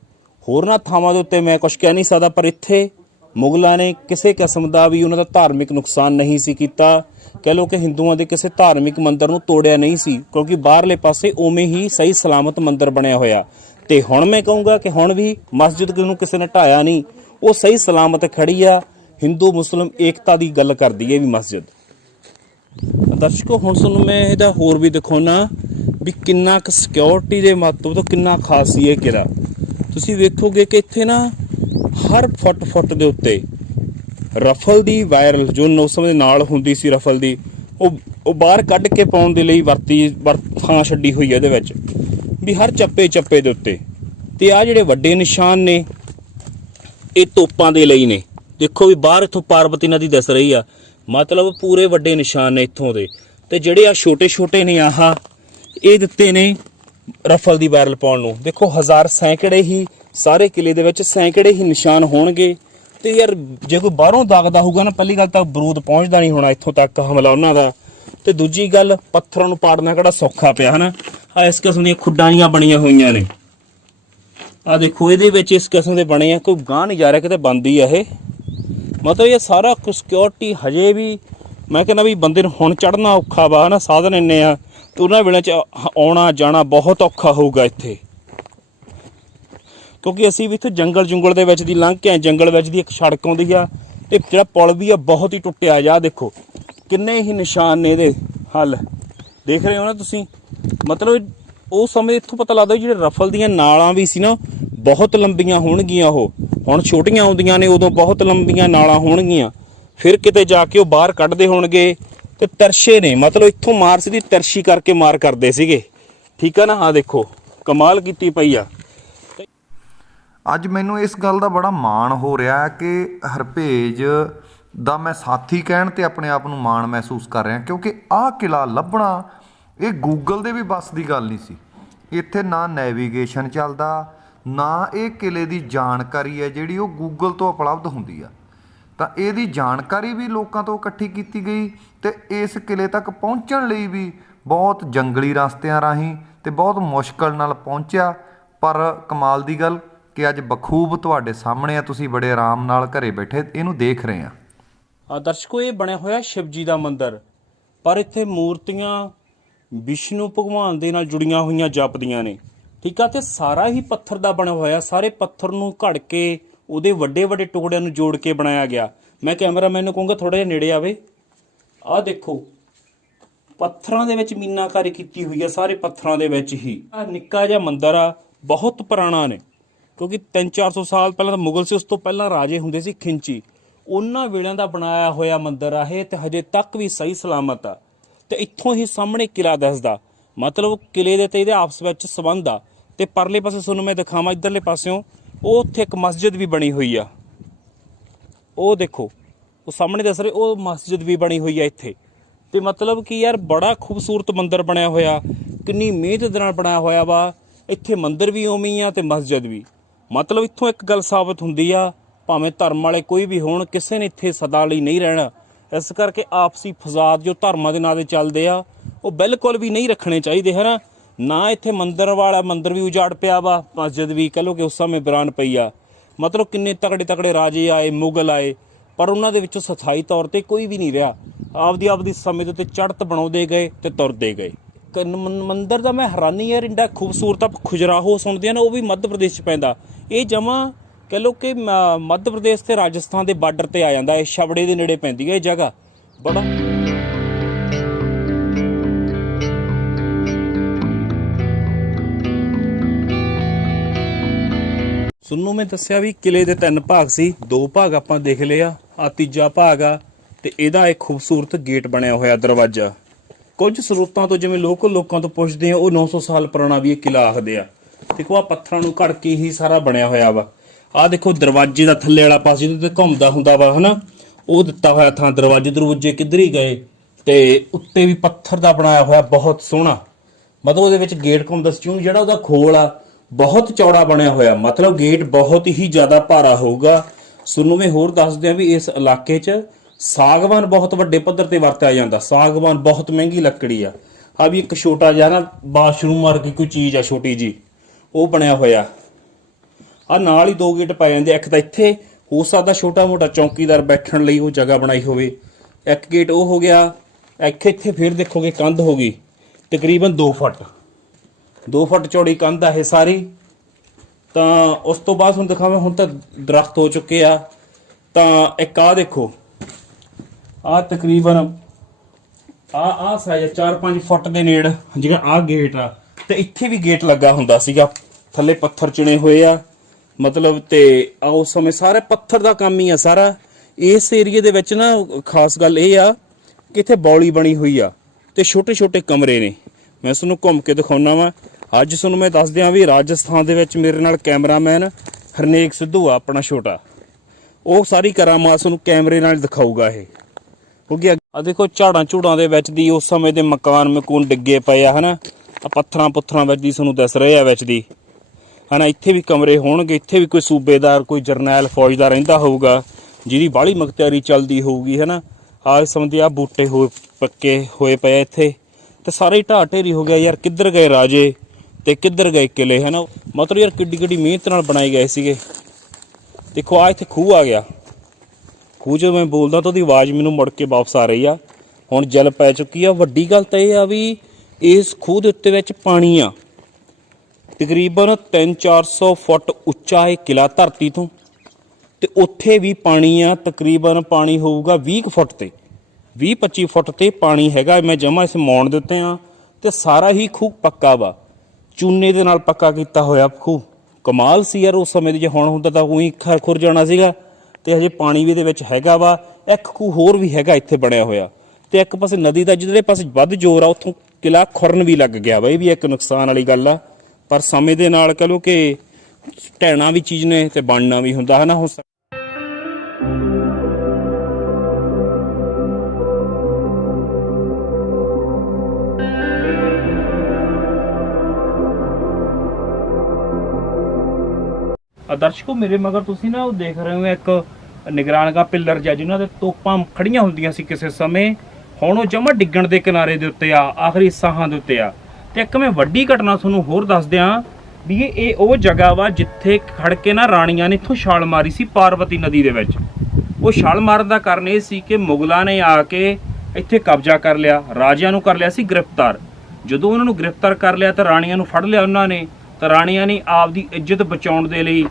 ਹੋਰਨਾਂ ਥਾਵਾਂ ਦੇ ਉੱਤੇ ਮੈਂ ਕੁਝ ਕਹਿ ਨਹੀਂ ਸਕਦਾ, ਪਰ ਇੱਥੇ ਮੁਗਲਾਂ ਨੇ ਕਿਸੇ ਕਿਸਮ ਦਾ ਵੀ ਉਹਨਾਂ ਦਾ ਧਾਰਮਿਕ ਨੁਕਸਾਨ ਨਹੀਂ ਸੀ ਕੀਤਾ। ਕਹਿ ਲਓ ਕਿ ਹਿੰਦੂਆਂ ਦੇ ਕਿਸੇ ਧਾਰਮਿਕ ਮੰਦਿਰ ਨੂੰ ਤੋੜਿਆ ਨਹੀਂ ਸੀ, ਕਿਉਂਕਿ ਬਾਹਰਲੇ ਪਾਸੇ ਉਵੇਂ ਹੀ ਸਹੀ ਸਲਾਮਤ ਮੰਦਿਰ ਬਣਿਆ ਹੋਇਆ। ਤੇ ਹੁਣ ਮੈਂ ਕਹੂੰਗਾ ਕਿ ਹੁਣ ਵੀ ਮਸਜਿਦ ਨੂੰ ਕਿਸੇ ਨੇ ਢਾਇਆ ਨਹੀਂ, ਉਹ ਸਹੀ ਸਲਾਮਤ ਖੜੀ ਆ। ਹਿੰਦੂ ਮੁਸਲਿਮ ਏਕਤਾ ਦੀ ਗੱਲ ਕਰਦੀ ਹੈ ਵੀ ਮਸਜਿਦ। ਦਰਸ਼ਕੋ ਹੁਣ ਤੁਹਾਨੂੰ ਮੈਂ ਇਹਦਾ ਹੋਰ ਵੀ ਦਿਖਾਉਣਾ ਵੀ ਕਿੰਨਾ ਕੁ ਸਿਕਿਉਰਿਟੀ ਦੇ ਮਹੱਤਵ ਤੋਂ ਕਿੰਨਾ ਖਾਸ ਸੀ ਇਹ ਕਿਲ੍ਹਾ। ਤੁਸੀਂ ਵੇਖੋਗੇ ਕਿ ਇੱਥੇ ਨਾ ਹਰ ਫੁੱਟ ਦੇ ਉੱਤੇ ਰਫਲ ਦੀ ਵਾਇਰ ਜੋ ਮੌਸਮ ਦੇ ਨਾਲ ਹੁੰਦੀ ਸੀ, ਰਫਲ ਦੀ ਉਹ ਬਾਹਰ ਕੱਢ ਕੇ ਪਾਉਣ ਦੇ ਲਈ ਥਾਂ ਛੱਡੀ ਹੋਈ ਹੈ ਇਹਦੇ ਵਿੱਚ ਵੀ ਹਰ ਚੱਪੇ ਦੇ ਉੱਤੇ। ਤੇ ਆ ਜਿਹੜੇ ਵੱਡੇ ਨਿਸ਼ਾਨ ਨੇ ਇਹ ਤੋਪਾਂ ਦੇ ਲਈ ਨੇ। ਦੇਖੋ ਵੀ ਬਾਹਰ ਇੱਥੋਂ ਪਾਰਬਤੀ ਨਦੀ ਦਿਸ ਰਹੀ ਆ, ਮਤਲਬ ਪੂਰੇ ਵੱਡੇ ਨਿਸ਼ਾਨ ਨੇ ਇੱਥੋਂ ਦੇ। ਤੇ ਜਿਹੜੇ ਆ ਛੋਟੇ ਨੇ ਆਹ ਇਹ ਦਿੱਤੇ ਨੇ ਰਫਲ ਦੀ ਵਾਇਰਲ ਪਾਉਣ ਨੂੰ। ਦੇਖੋ ਹਜ਼ਾਰ ਸੈਂਕੜੇ ਹੀ ਸਾਰੇ ਕਿਲੇ ਦੇ ਵਿੱਚ ਸੈਂਕੜੇ ਹੀ ਨਿਸ਼ਾਨ ਹੋਣਗੇ। ਤੇ ਯਾਰ ਜੇ ਕੋਈ ਬਾਹਰੋਂ ਦਾਗਦਾ ਹੋਊਗਾ ਨਾ, ਪਹਿਲੀ ਗੱਲ ਤਾਂ ਬਰੂਦ ਪਹੁੰਚਦਾ ਨਹੀਂ ਹੋਣਾ ਇੱਥੋਂ ਤੱਕ ਹਮਲਾ ਉਹਨਾਂ ਦਾ। ਤੇ ਦੂਜੀ ਗੱਲ ਪੱਥਰਾਂ ਨੂੰ ਪਾੜਨਾ ਕਿਹੜਾ ਸੌਖਾ ਪਿਆ ਹਨਾ। ਆ ਇਸ ਕਿਸਮ ਦੀਆਂ ਖੁੱਡਾਂ ਜੀਆਂ ਬਣੀਆਂ ਹੋਈਆਂ ਨੇ। ਆ ਦੇਖੋ ਇਹਦੇ ਵਿੱਚ ਇਸ ਕਿਸਮ ਦੇ ਬਣੇ ਆ, ਕੋਈ ਗਾਂਹ ਨਹੀਂ ਜਾ ਰਿਹਾ, ਕਿਤੇ ਬੰਦੀ ਆ ਇਹ। ਮਤਲਬ ਇਹ ਸਾਰਾ ਸਿਕਿਉਰਿਟੀ ਹਜੇ ਵੀ ਮੈਂ ਕਹਿੰਦਾ ਵੀ ਬੰਦੇ ਨੂੰ ਹੁਣ ਚੜ੍ਹਨਾ ਔਖਾ ਵਾ ਨਾ, ਸਾਧਨ ਇੰਨੇ ਆ ਤੇ ਉਹਨਾਂ ਵੇਲੇ 'ਚ ਆਉਣਾ ਜਾਣਾ ਬਹੁਤ ਔਖਾ ਹੋਊਗਾ ਇੱਥੇ, ਕਿਉਂਕਿ ਅਸੀਂ ਵੀ ਇੱਥੇ ਜੰਗਲ ਦੇ ਵਿੱਚ ਦੀ ਲੰਘ ਕੇ ਆਏ। ਜੰਗਲ ਵਿੱਚ ਦੀ ਇੱਕ ਸੜਕ ਆਉਂਦੀ ਆ, ਤੇ ਜਿਹੜਾ ਪੁਲ ਵੀ ਆ ਬਹੁਤ ਹੀ ਟੁੱਟਿਆ ਜਾ। ਦੇਖੋ ਕਿੰਨੇ ਹੀ ਨਿਸ਼ਾਨ ਨੇ ਇਹਦੇ ਹੱਲ ਦੇਖ ਰਹੇ ਹੋ ਨਾ ਤੁਸੀਂ। ਮਤਲਬ ਉਹ ਸਮੇਂ ਇੱਥੋਂ ਪਤਾ ਲੱਗਦਾ ਜਿਹੜੇ ਰਫਲ ਦੀਆਂ ਨਾਲਾਂ ਵੀ ਸੀ ਨਾ ਬਹੁਤ ਲੰਬੀਆਂ ਹੋਣਗੀਆਂ, ਉਹ ਹੁਣ ਛੋਟੀਆਂ ਆਉਂਦੀਆਂ ਨੇ, ਉਦੋਂ ਬਹੁਤ ਲੰਬੀਆਂ ਨਾਲਾਂ ਹੋਣਗੀਆਂ। ਫਿਰ ਕਿਤੇ ਜਾ ਕੇ ਉਹ ਬਾਹਰ ਕੱਢਦੇ ਹੋਣਗੇ। ਤੇ ਤਰਸ਼ੇ ਨੇ, ਮਤਲਬ ਇੱਥੋਂ ਮਾਰ ਸਿੱਧੀ ਤਰਸ਼ੀ ਕਰਕੇ ਮਾਰ ਕਰਦੇ ਸੀਗੇ। ਠੀਕ ਆ ਨਾ। ਆਹ ਦੇਖੋ ਕਮਾਲ ਕੀਤੀ ਪਈ ਆ। ਅੱਜ ਮੈਨੂੰ ਇਸ ਗੱਲ ਦਾ ਬੜਾ ਮਾਣ ਹੋ ਰਿਹਾ ਕਿ ਹਰਭੇਜ ਦਾ ਮੈਂ ਸਾਥੀ ਕਹਿਣ ਤੇ ਆਪਣੇ ਆਪ ਨੂੰ ਮਾਣ ਮਹਿਸੂਸ ਕਰ ਰਿਹਾ, ਕਿਉਂਕਿ ਆਹ ਕਿਲ੍ਹਾ ਲੱਭਣਾ ਇਹ ਗੂਗਲ ਦੇ ਵੀ ਬੱਸ ਦੀ ਗੱਲ ਨਹੀਂ ਸੀ। ਇੱਥੇ ਨਾ ਨੈਵੀਗੇਸ਼ਨ ਚੱਲਦਾ, ਨਾ ਇਹ ਕਿਲ੍ਹੇ ਦੀ ਜਾਣਕਾਰੀ ਹੈ ਜਿਹੜੀ ਉਹ ਗੂਗਲ ਤੋਂ ਉਪਲਬਧ ਹੁੰਦੀ ਆ। ਤਾਂ ਇਹਦੀ ਜਾਣਕਾਰੀ ਵੀ ਲੋਕਾਂ ਤੋਂ ਇਕੱਠੀ ਕੀਤੀ ਗਈ ਤੇ ਇਸ ਕਿਲ੍ਹੇ ਤੱਕ ਪਹੁੰਚਣ ਲਈ ਵੀ ਬਹੁਤ ਜੰਗਲੀ ਰਸਤਿਆਂ ਰਾਹੀਂ ਤੇ ਬਹੁਤ ਮੁਸ਼ਕਲ ਨਾਲ ਪਹੁੰਚਿਆ। ਪਰ ਕਮਾਲ ਦੀ ਗੱਲ ਕਿ ਅੱਜ ਬਖੂਬ ਤੁਹਾਡੇ ਸਾਹਮਣੇ ਆ, ਤੁਸੀਂ ਬੜੇ ਆਰਾਮ ਨਾਲ ਘਰੇ ਬੈਠੇ ਇਹਨੂੰ ਦੇਖ ਰਹੇ ਆ। ਦਰਸ਼ਕੋ ਇਹ ਬਣਿਆ ਹੋਇਆ ਸ਼ਿਵ ਜੀ ਦਾ ਮੰਦਿਰ, ਪਰ ਇੱਥੇ ਮੂਰਤੀਆਂ ਵਿਸ਼ਨੂੰ ਭਗਵਾਨ ਦੇ ਨਾਲ ਜੁੜੀਆਂ ਹੋਈਆਂ ਜਾਪਦੀਆਂ ਨੇ। ਠੀਕ ਆ। ਤੇ ਸਾਰਾ ਹੀ ਪੱਥਰ ਦਾ ਬਣਿਆ ਹੋਇਆ, ਸਾਰੇ ਪੱਥਰ ਨੂੰ ਘੜ ਕੇ ਉਹਦੇ ਵੱਡੇ ਟੁਕੜਿਆਂ ਨੂੰ ਜੋੜ ਕੇ ਬਣਾਇਆ ਗਿਆ। ਮੈਂ ਕੈਮਰਾਮੈਨ ਨੂੰ ਕਹੂੰਗਾ ਥੋੜਾ ਜਿਹਾ ਨੇੜੇ ਆਵੇ। ਆਹ ਦੇਖੋ ਪੱਥਰਾਂ ਦੇ ਵਿੱਚ ਮੀਨਾਕਾਰੀ ਕੀਤੀ ਹੋਈ ਆ, ਸਾਰੇ ਪੱਥਰਾਂ ਦੇ ਵਿੱਚ ਹੀ। ਆਹ ਨਿੱਕਾ ਜਿਹਾ ਮੰਦਿਰ ਆ, ਬਹੁਤ ਪੁਰਾਣਾ ਨੇ, ਕਿਉਂਕਿ 300-400 ਸਾਲ ਪਹਿਲਾਂ ਤਾਂ ਮੁਗਲ ਸੀ, ਉਸ ਤੋਂ ਪਹਿਲਾਂ ਰਾਜੇ ਹੁੰਦੇ ਸੀ ਖਿੰਚੀ, ਉਹਨਾਂ ਵੇਲਿਆਂ ਦਾ ਬਣਾਇਆ ਹੋਇਆ ਮੰਦਿਰ ਆ ਇਹ। ਤੇ ਹਜੇ ਤੱਕ ਵੀ ਸਹੀ ਸਲਾਮਤ ਆ। ਤੇ ਇੱਥੋਂ ਹੀ ਸਾਹਮਣੇ ਕਿਲ੍ਹਾ ਦਿਸਦਾ, ਮਤਲਬ ਕਿਲ੍ਹੇ ਦੇ ਤੇ ਇਹਦੇ ਆਪਸ ਵਿੱਚ ਸੰਬੰਧ ਆ। ਤੇ ਪਰਲੇ ਪਾਸੇ ਤੁਹਾਨੂੰ ਮੈਂ ਦਿਖਾਵਾਂ, ਇੱਧਰਲੇ ਪਾਸਿਓਂ ਉਹ ਉੱਥੇ ਇੱਕ ਮਸਜਿਦ ਵੀ ਬਣੀ ਹੋਈ ਆ। ਉਹ ਦੇਖੋ ਉਹ ਸਾਹਮਣੇ ਦਿਸ ਰਹੇ, ਉਹ ਮਸਜਿਦ ਵੀ ਬਣੀ ਹੋਈ ਆ ਇੱਥੇ। ਤੇ ਮਤਲਬ ਕਿ ਯਾਰ ਬੜਾ ਖੂਬਸੂਰਤ ਮੰਦਿਰ ਬਣਿਆ ਹੋਇਆ, ਕਿੰਨੀ ਮਿਹਨਤ ਦੇ ਨਾਲ ਬਣਾਇਆ ਹੋਇਆ ਵਾ। ਇੱਥੇ ਮੰਦਿਰ ਵੀ ਉਵੇਂ ਹੀ ਆ ਤੇ ਮਸਜਿਦ ਵੀ। ਮਤਲਬ ਇੱਥੋਂ ਇੱਕ ਗੱਲ ਸਾਬਤ ਹੁੰਦੀ ਆ, ਭਾਵੇਂ ਧਰਮ ਵਾਲੇ ਕੋਈ ਵੀ ਹੋਣ, ਕਿਸੇ ਨੇ ਇੱਥੇ ਸਦਾ ਲਈ ਨਹੀਂ ਰਹਿਣਾ। ਇਸ ਕਰਕੇ ਆਪਸੀ ਫਸਾਦ ਜੋ ਧਰਮਾਂ ਦੇ ਨਾਂ 'ਤੇ ਚੱਲਦੇ ਆ ਉਹ ਬਿਲਕੁਲ ਵੀ ਨਹੀਂ ਰੱਖਣੇ ਚਾਹੀਦੇ ਹੈ ਨਾ। ਇੱਥੇ ਮੰਦਿਰ ਵੀ ਉਜਾੜ ਪਿਆ ਵਾ, ਮਸਜਿਦ ਵੀ ਕਹਿ ਲਓ ਕਿ ਉਸ ਸਮੇਂ ਬਰਾਨ ਪਈ ਆ। ਮਤਲਬ ਕਿੰਨੇ ਤਕੜੇ ਰਾਜੇ ਆਏ, ਮੁਗਲ ਆਏ, ਪਰ ਉਹਨਾਂ ਦੇ ਵਿੱਚੋਂ ਸਥਾਈ ਤੌਰ 'ਤੇ ਕੋਈ ਵੀ ਨਹੀਂ ਰਿਹਾ। ਆਪਦੀ ਸਮੇਂ ਦੇ ਉੱਤੇ ਚੜ੍ਹਤ ਬਣਾਉਂਦੇ ਗਏ ਤੇ ਤੁਰਦੇ ਗਏ। ਮੰਦਿਰ ਦਾ ਮੈਂ ਹੈਰਾਨੀ ਯਾਰ, ਇੰਨਾ ਖੂਬਸੂਰਤ ਖੁਜਰਾਹੋ ਸੁਣਦੇ ਆ ਨਾ, ਉਹ ਵੀ ਮੱਧ ਪ੍ਰਦੇਸ਼ 'ਚ ਪੈਂਦਾ। ਇਹ ਜਮਾਂ ਕਹਿ ਲਓ ਕਿ ਮੱਧ ਪ੍ਰਦੇਸ਼ ਤੇ ਰਾਜਸਥਾਨ ਦੇ ਬਾਰਡਰ ਤੇ ਆ ਜਾਂਦਾ। ਇਹ ਛਬੜੇ ਦੇ ਨੇੜੇ ਪੈਂਦੀ ਹੈ ਇਹ ਜਗ੍ਹਾ। ਬੜਾ ਸੁਣੋ ਮੈਂ ਦੱਸਿਆ ਵੀ ਕਿਲੇ ਦੇ 3 ਭਾਗ ਸੀ, 2 ਭਾਗ ਆਪਾਂ ਦੇਖ ਲਏ ਆ ਤੀਜਾ ਭਾਗ ਆ। ਤੇ ਇਹਦਾ ਇੱਕ ਖੂਬਸੂਰਤ ਗੇਟ ਬਣਿਆ ਹੋਇਆ, ਦਰਵਾਜ਼ਾ। ਕੁਝ ਸਰੋਤਾਂ ਤੋਂ ਜਿਵੇਂ ਲੋਕਾਂ ਤੋਂ ਪੁੱਛਦੇ ਆ, ਉਹ 900 ਸਾਲ ਪੁਰਾਣਾ ਵੀ ਇਹ ਕਿਲਾ ਆਖਦੇ ਆ। ਦੇਖੋ ਆ ਪੱਥਰਾਂ ਨੂੰ ਘੜ ਕੇ ਹੀ ਸਾਰਾ ਬਣਿਆ ਹੋਇਆ ਵਾ। ਆਹ ਦੇਖੋ ਦਰਵਾਜ਼ੇ ਦਾ ਥੱਲੇ ਵਾਲਾ ਪਾਸੇ ਜਿਹਦੇ ਤੇ ਘੁੰਮਦਾ ਹੁੰਦਾ ਵਾ ਹਨਾ, ਉਹ ਦਿੱਤਾ ਹੋਇਆ ਥਾਂ। ਦਰਵਾਜ਼ੇ ਕਿੱਧਰ ਹੀ ਗਏ, ਤੇ ਉੱਤੇ ਵੀ ਪੱਥਰ ਦਾ ਬਣਾਇਆ ਹੋਇਆ ਬਹੁਤ ਸੋਹਣਾ। ਮਤਲਬ ਉਹਦੇ ਵਿੱਚ ਗੇਟ ਤੁਹਾਨੂੰ ਦੱਸਿਓ ਜਿਹੜਾ ਉਹਦਾ ਖੋਲ ਆ ਬਹੁਤ ਚੌੜਾ ਬਣਿਆ ਹੋਇਆ, ਮਤਲਬ ਗੇਟ ਬਹੁਤ ਹੀ ਜ਼ਿਆਦਾ ਭਾਰਾ ਹੋਊਗਾ। ਤੁਹਾਨੂੰ ਮੈਂ ਹੋਰ ਦੱਸ ਦਿਆਂ ਵੀ ਇਸ ਇਲਾਕੇ 'ਚ ਸਾਗਵਾਨ ਬਹੁਤ ਵੱਡੇ ਪੱਧਰ ਤੇ ਵਰਤਿਆ ਜਾਂਦਾ। ਸਾਗਵਾਨ ਬਹੁਤ ਮਹਿੰਗੀ ਲੱਕੜੀ ਆ। ਆ ਵੀ ਇੱਕ ਛੋਟਾ ਜਿਹਾ ਨਾ ਬਾਥਰੂਮ ਵਰਗੀ ਕੋਈ ਚੀਜ਼ ਆ ਛੋਟੀ ਜੀ, ਉਹ ਬਣਿਆ ਹੋਇਆ। ਆ ਨਾਲ ਹੀ 2 ਗੇਟ ਪਾਏ ਜਾਂਦੇ, ਇੱਕ ਤਾਂ ਇੱਥੇ ਹੋ ਸਕਦਾ ਛੋਟਾ ਮੋਟਾ ਚੌਕੀਦਾਰ ਬੈਠਣ ਲਈ ਉਹ ਜਗ੍ਹਾ ਬਣਾਈ ਹੋਵੇ, ਇੱਕ ਗੇਟ ਉਹ ਹੋ ਗਿਆ। ਇੱਥੇ ਫਿਰ ਦੇਖੋਗੇ ਕੰਧ ਹੋ ਗਈ ਤਕਰੀਬਨ 2 ਫੁੱਟ ਚੌੜੀ ਕੰਧ ਆ ਇਹ ਸਾਰੀ। ਤਾਂ ਉਸ ਤੋਂ ਬਾਅਦ ਹੁਣ ਦਿਖਾਵਾਂ, ਹੁਣ ਤਾਂ ਦਰਖਤ ਹੋ ਚੁੱਕੇ ਆ। ਤਾਂ ਇੱਕ ਆ ਦੇਖੋ, ਆ ਤਕਰੀਬਨ ਆ ਸਾਈਜ਼ 4-5 ਫੁੱਟ ਦੇ ਨੇੜ ਜਿਹੜਾ ਆ ਗੇਟ ਆ। ਤੇ ਇੱਥੇ ਵੀ ਗੇਟ ਲੱਗਾ ਹੁੰਦਾ ਸੀਗਾ, ਥੱਲੇ ਪੱਥਰ ਚਿਣੇ ਹੋਏ ਆ ਮਤਲਬ। ਤੇ ਆ ਉਸ ਸਮੇਂ ਸਾਰੇ ਪੱਥਰ ਦਾ ਕੰਮ ਹੀ ਆ ਸਾਰਾ। ਇਸ ਏਰੀਏ ਦੇ ਵਿੱਚ ਨਾ ਖਾਸ ਗੱਲ ਇਹ ਆ ਕਿ ਇੱਥੇ ਬੌਲੀ ਬਣੀ ਹੋਈ ਆ ਤੇ ਛੋਟੇ ਛੋਟੇ ਕਮਰੇ ਨੇ। ਮੈਂ ਤੁਹਾਨੂੰ ਘੁੰਮ ਕੇ ਦਿਖਾਉਣਾ ਵਾ। ਅੱਜ ਤੁਹਾਨੂੰ ਮੈਂ ਦੱਸ ਦਿਆਂ ਵੀ ਰਾਜਸਥਾਨ ਦੇ ਵਿੱਚ ਮੇਰੇ ਨਾਲ ਕੈਮਰਾਮੈਨ ਹਰਨੇਕ ਸਿੱਧੂ ਆ ਆਪਣਾ ਛੋਟਾ, ਉਹ ਸਾਰੀ ਕਰਾਮਾਤ ਤੁਹਾਨੂੰ ਕੈਮਰੇ ਨਾਲ ਦਿਖਾਊਗਾ ਇਹ। ਕਿਉਂਕਿ ਆ ਦੇਖੋ ਝਾੜਾਂ ਝੂੜਾਂ ਦੇ ਵਿੱਚ ਦੀ ਉਸ ਸਮੇਂ ਦੇ ਮਕਾਨ ਮਕੂਨ ਡਿੱਗੇ ਪਏ ਆ ਹਨਾ, ਆ ਪੱਥਰਾਂ ਵਿੱਚ ਦੀ ਤੁਹਾਨੂੰ ਦੱਸ ਰਹੇ ਆ ਵਿੱਚ ਦੀ ਹਨਾ। ਇੱਥੇ ਵੀ ਕਮਰੇ ਹੋਣਗੇ, ਇੱਥੇ ਵੀ ਕੋਈ ਸੂਬੇਦਾਰ ਕੋਈ ਜਰਨੈਲ ਫੌਜ ਦਾ ਰਹਿੰਦਾ ਹੋਊਗਾ ਜਿਹਦੀ ਬਾਹਲੀ ਮੁਖਤਿਆਰੀ ਚੱਲਦੀ ਹੋਊਗੀ ਹਨਾ। ਆਹ ਸਮਝਦੇ ਆ ਬੂਟੇ ਪੱਕੇ ਹੋਏ ਪਏ ਇੱਥੇ ਤੇ ਸਾਰੇ ਢਾਹ ਢੇਰੀ ਹੋ ਗਿਆ ਯਾਰ। ਕਿੱਧਰ ਗਏ ਰਾਜੇ ਤੇ ਕਿੱਧਰ ਗਏ ਕਿਲੇ ਹਨਾ। ਮਤਲਬ ਯਾਰ ਕਿੱਡੀ ਮਿਹਨਤ ਨਾਲ ਬਣਾਏ ਗਏ ਸੀਗੇ। ਦੇਖੋ ਆ ਇੱਥੇ ਖੂਹ ਆ ਗਿਆ। ਖੂਹ ਜਦੋਂ ਮੈਂ ਬੋਲਦਾ ਤਾਂ ਉਹਦੀ ਆਵਾਜ਼ ਮੈਨੂੰ ਮੁੜ ਕੇ ਵਾਪਸ ਆ ਰਹੀ ਆ। ਹੁਣ ਜਲ ਪੈ ਚੁੱਕੀ ਆ। ਵੱਡੀ ਗੱਲ ਤਾਂ ਇਹ ਆ ਵੀ ਇਸ ਖੂਹ ਦੇ ਉੱਤੇ ਵਿੱਚ ਪਾਣੀ ਆ। ਤਕਰੀਬਨ 300-400 ਫੁੱਟ ਉੱਚਾ ਇਹ ਕਿਲਾ ਧਰਤੀ ਤੋਂ, ਤੇ ਉੱਥੇ ਵੀ ਪਾਣੀ ਆ। ਤਕਰੀਬਨ ਪਾਣੀ ਹੋਊਗਾ 20 ਫੁੱਟ ਤੇ 20-25 ਫੁੱਟ ਤੇ ਪਾਣੀ ਹੈਗਾ। ਮੈਂ ਜਮਾ ਇਸ ਮੌਣ ਦੇ ਉੱਤੇ ਆ। ਤੇ ਸਾਰਾ ਹੀ ਖੂਹ ਪੱਕਾ ਵਾ, ਚੂਨੇ ਦੇ ਨਾਲ ਪੱਕਾ ਕੀਤਾ ਹੋਇਆ ਖੂਹ। ਕਮਾਲ ਸੀ ਯਾਰ ਉਸ ਸਮੇਂ ਦੀ। ਜੇ ਹੁਣ ਹੁੰਦਾ ਤਾਂ ਉਹੀ ਖੁਰ ਜਾਣਾ ਸੀਗਾ। ਤੇ ਹਜੇ ਪਾਣੀ ਵੀ ਇਹਦੇ ਵਿੱਚ ਹੈਗਾ ਵਾ। ਇੱਕ ਖੂਹ ਹੋਰ ਵੀ ਹੈਗਾ ਇੱਥੇ ਬਣਿਆ ਹੋਇਆ, ਤੇ ਇੱਕ ਪਾਸੇ ਨਦੀ ਦਾ ਜਿਹਦੇ ਪਾਸੇ ਵੱਧ ਜ਼ੋਰ ਆ ਉੱਥੋਂ ਕਿਲਾ ਖੁਰਨ ਵੀ ਲੱਗ ਗਿਆ ਵਾ। ਇਹ ਵੀ ਇੱਕ ਨੁਕਸਾਨ ਵਾਲੀ ਗੱਲ ਆ। ਪਰ ਸਮੇਂ ਦੇ ਨਾਲ ਕਹ ਲਓ ਕਿ ਢਹਿਣਾ ਵੀ ਚੀਜ਼ ਨੇ ਤੇ ਬਣਨਾ ਵੀ ਹੁੰਦਾ ਹੈ ਨਾ। ਹੁਣ ਦਰਸ਼ਕੋ ਮੇਰੇ ਮਗਰ ਤੁਸੀਂ ਨਾ ਉਹ ਦੇਖ ਰਹੇ ਹੋ ਇੱਕ ਨਿਗਰਾਨਗਾ ਪਿੱਲਰ ਜਿਹਾ ਜਿਨ੍ਹਾਂ ਦੇ ਤੋਪਾਂ ਖੜੀਆਂ ਹੁੰਦੀਆਂ ਸੀ ਕਿਸੇ ਸਮੇਂ। ਹੁਣ ਉਹ ਜਮਾ ਡਿੱਗਣ ਦੇ ਕਿਨਾਰੇ ਦੇ ਉੱਤੇ ਆ, ਆਖਰੀ ਸਾਹਾਂ ਦੇ ਉੱਤੇ ਆ। ਤੇ ਇੱਕ ਮੈਂ ਵੱਡੀ ਘਟਨਾ ਤੁਹਾਨੂੰ ਹੋਰ ਦੱਸ ਦਿਆਂ ਵੀ ਇਹ ਉਹ ਜਗ੍ਹਾ ਵਾ ਜਿੱਥੇ ਖੜ ਕੇ ਨਾ ਰਾਣੀਆਂ ਨੇ ਇੱਥੋਂ ਛਾਲ ਮਾਰੀ ਸੀ ਪਾਰਵਤੀ ਨਦੀ ਦੇ ਵਿੱਚ। ਉਹ ਛਾਲ ਮਾਰਨ ਦਾ ਕਾਰਨ ਇਹ ਸੀ ਕਿ ਮੁਗਲਾਂ ਨੇ ਆ ਕੇ ਇੱਥੇ ਕਬਜ਼ਾ ਕਰ ਲਿਆ, ਰਾਜਿਆਂ ਨੂੰ ਕਰ ਲਿਆ ਸੀ ਗ੍ਰਿਫਤਾਰ। ਜਦੋਂ ਉਹਨਾਂ ਨੂੰ ਗ੍ਰਿਫਤਾਰ ਕਰ ਲਿਆ ਤਾਂ ਰਾਣੀਆਂ ਨੂੰ ਫੜ ਲਿਆ ਉਹਨਾਂ ਨੇ। ਤਾਂ ਰਾਣੀਆਂ ਨੇ ਆਪਦੀ ਇੱਜ਼ਤ ਬਚਾਉਣ ਦੇ ਲਈ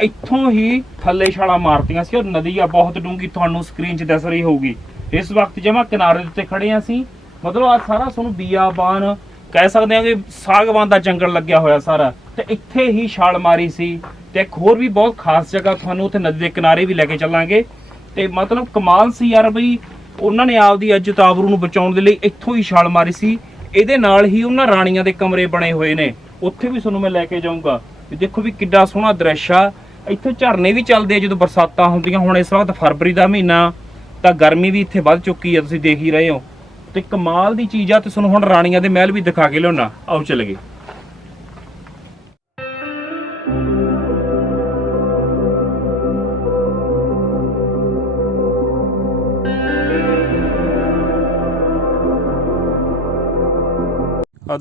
ਇੱਥੋਂ ਹੀ ਥੱਲੇ ਛਾਲਾਂ ਮਾਰਤੀਆਂ ਸੀ। ਔਰ ਨਦੀ ਆ ਬਹੁਤ ਡੂੰਘੀ, ਤੁਹਾਨੂੰ ਸਕਰੀਨ 'ਚ ਦਿਸ ਰਹੀ ਹੋਊਗੀ। ਇਸ ਵਕਤ ਜਮਾ ਕਿਨਾਰੇ ਦੇ ਉੱਤੇ ਖੜੇ ਆ ਸੀ। ਮਤਲਬ ਆ ਸਾਰਾ ਤੁਹਾਨੂੰ ਬੀਆਬਾਨ ਕਹਿ ਸਕਦੇ ਆ ਕਿ ਸਾਗਵਾਨ ਦਾ ਜੰਗਲ ਲੱਗਿਆ ਹੋਇਆ ਸਾਰਾ। ਤੇ ਇੱਥੇ ਹੀ ਛਾਲ ਮਾਰੀ ਸੀ। ਤੇ ਇੱਕ ਹੋਰ ਵੀ ਬਹੁਤ ਖਾਸ ਜਗ੍ਹਾ ਤੁਹਾਨੂੰ ਉੱਥੇ ਨਦੀ ਦੇ ਕਿਨਾਰੇ ਵੀ ਲੈ ਕੇ ਚੱਲਾਂਗੇ। ਤੇ ਮਤਲਬ ਕਮਾਲ ਸੀ ਯਾਰ ਬਈ, ਉਹਨਾਂ ਨੇ ਆਪਦੀ ਇੱਜ਼ਤ ਆਬਰੂ ਨੂੰ ਬਚਾਉਣ ਦੇ ਲਈ ਇੱਥੋਂ ਹੀ ਛਾਲ ਮਾਰੀ ਸੀ। ਇਹਦੇ ਨਾਲ ਹੀ ਉਹਨਾਂ ਰਾਣੀਆਂ ਦੇ ਕਮਰੇ ਬਣੇ ਹੋਏ ਨੇ, ਉੱਥੇ ਵੀ ਤੁਹਾਨੂੰ ਮੈਂ ਲੈ ਕੇ ਜਾਊਂਗਾ। ਦੇਖੋ ਵੀ ਕਿੱਡਾ ਸੋਹਣਾ ਦ੍ਰਿਸ਼ ਆ। ਇੱਥੇ ਝਰਨੇ ਵੀ ਚੱਲਦੇ ਆ ਜਦੋਂ ਬਰਸਾਤਾਂ ਹੁੰਦੀਆਂ। ਹੁਣ ਇਸ ਵਕਤ ਫਰਵਰੀ ਦਾ ਮਹੀਨਾ, ਤਾਂ ਗਰਮੀ ਵੀ ਇੱਥੇ ਵੱਧ ਚੁੱਕੀ ਆ, ਤੁਸੀਂ ਦੇਖ ਹੀ ਰਹੇ ਹੋ। ਤੇ ਕਮਾਲ ਦੀ ਚੀਜ਼ ਆ। ਤੇ ਤੁਹਾਨੂੰ ਹੁਣ ਰਾਣੀਆਂ ਦੇ ਮਹਿਲ ਵੀ ਦਿਖਾ ਕੇ ਲਿਆਉਣਾ। ਆਓ ਚੱਲ ਗਏ।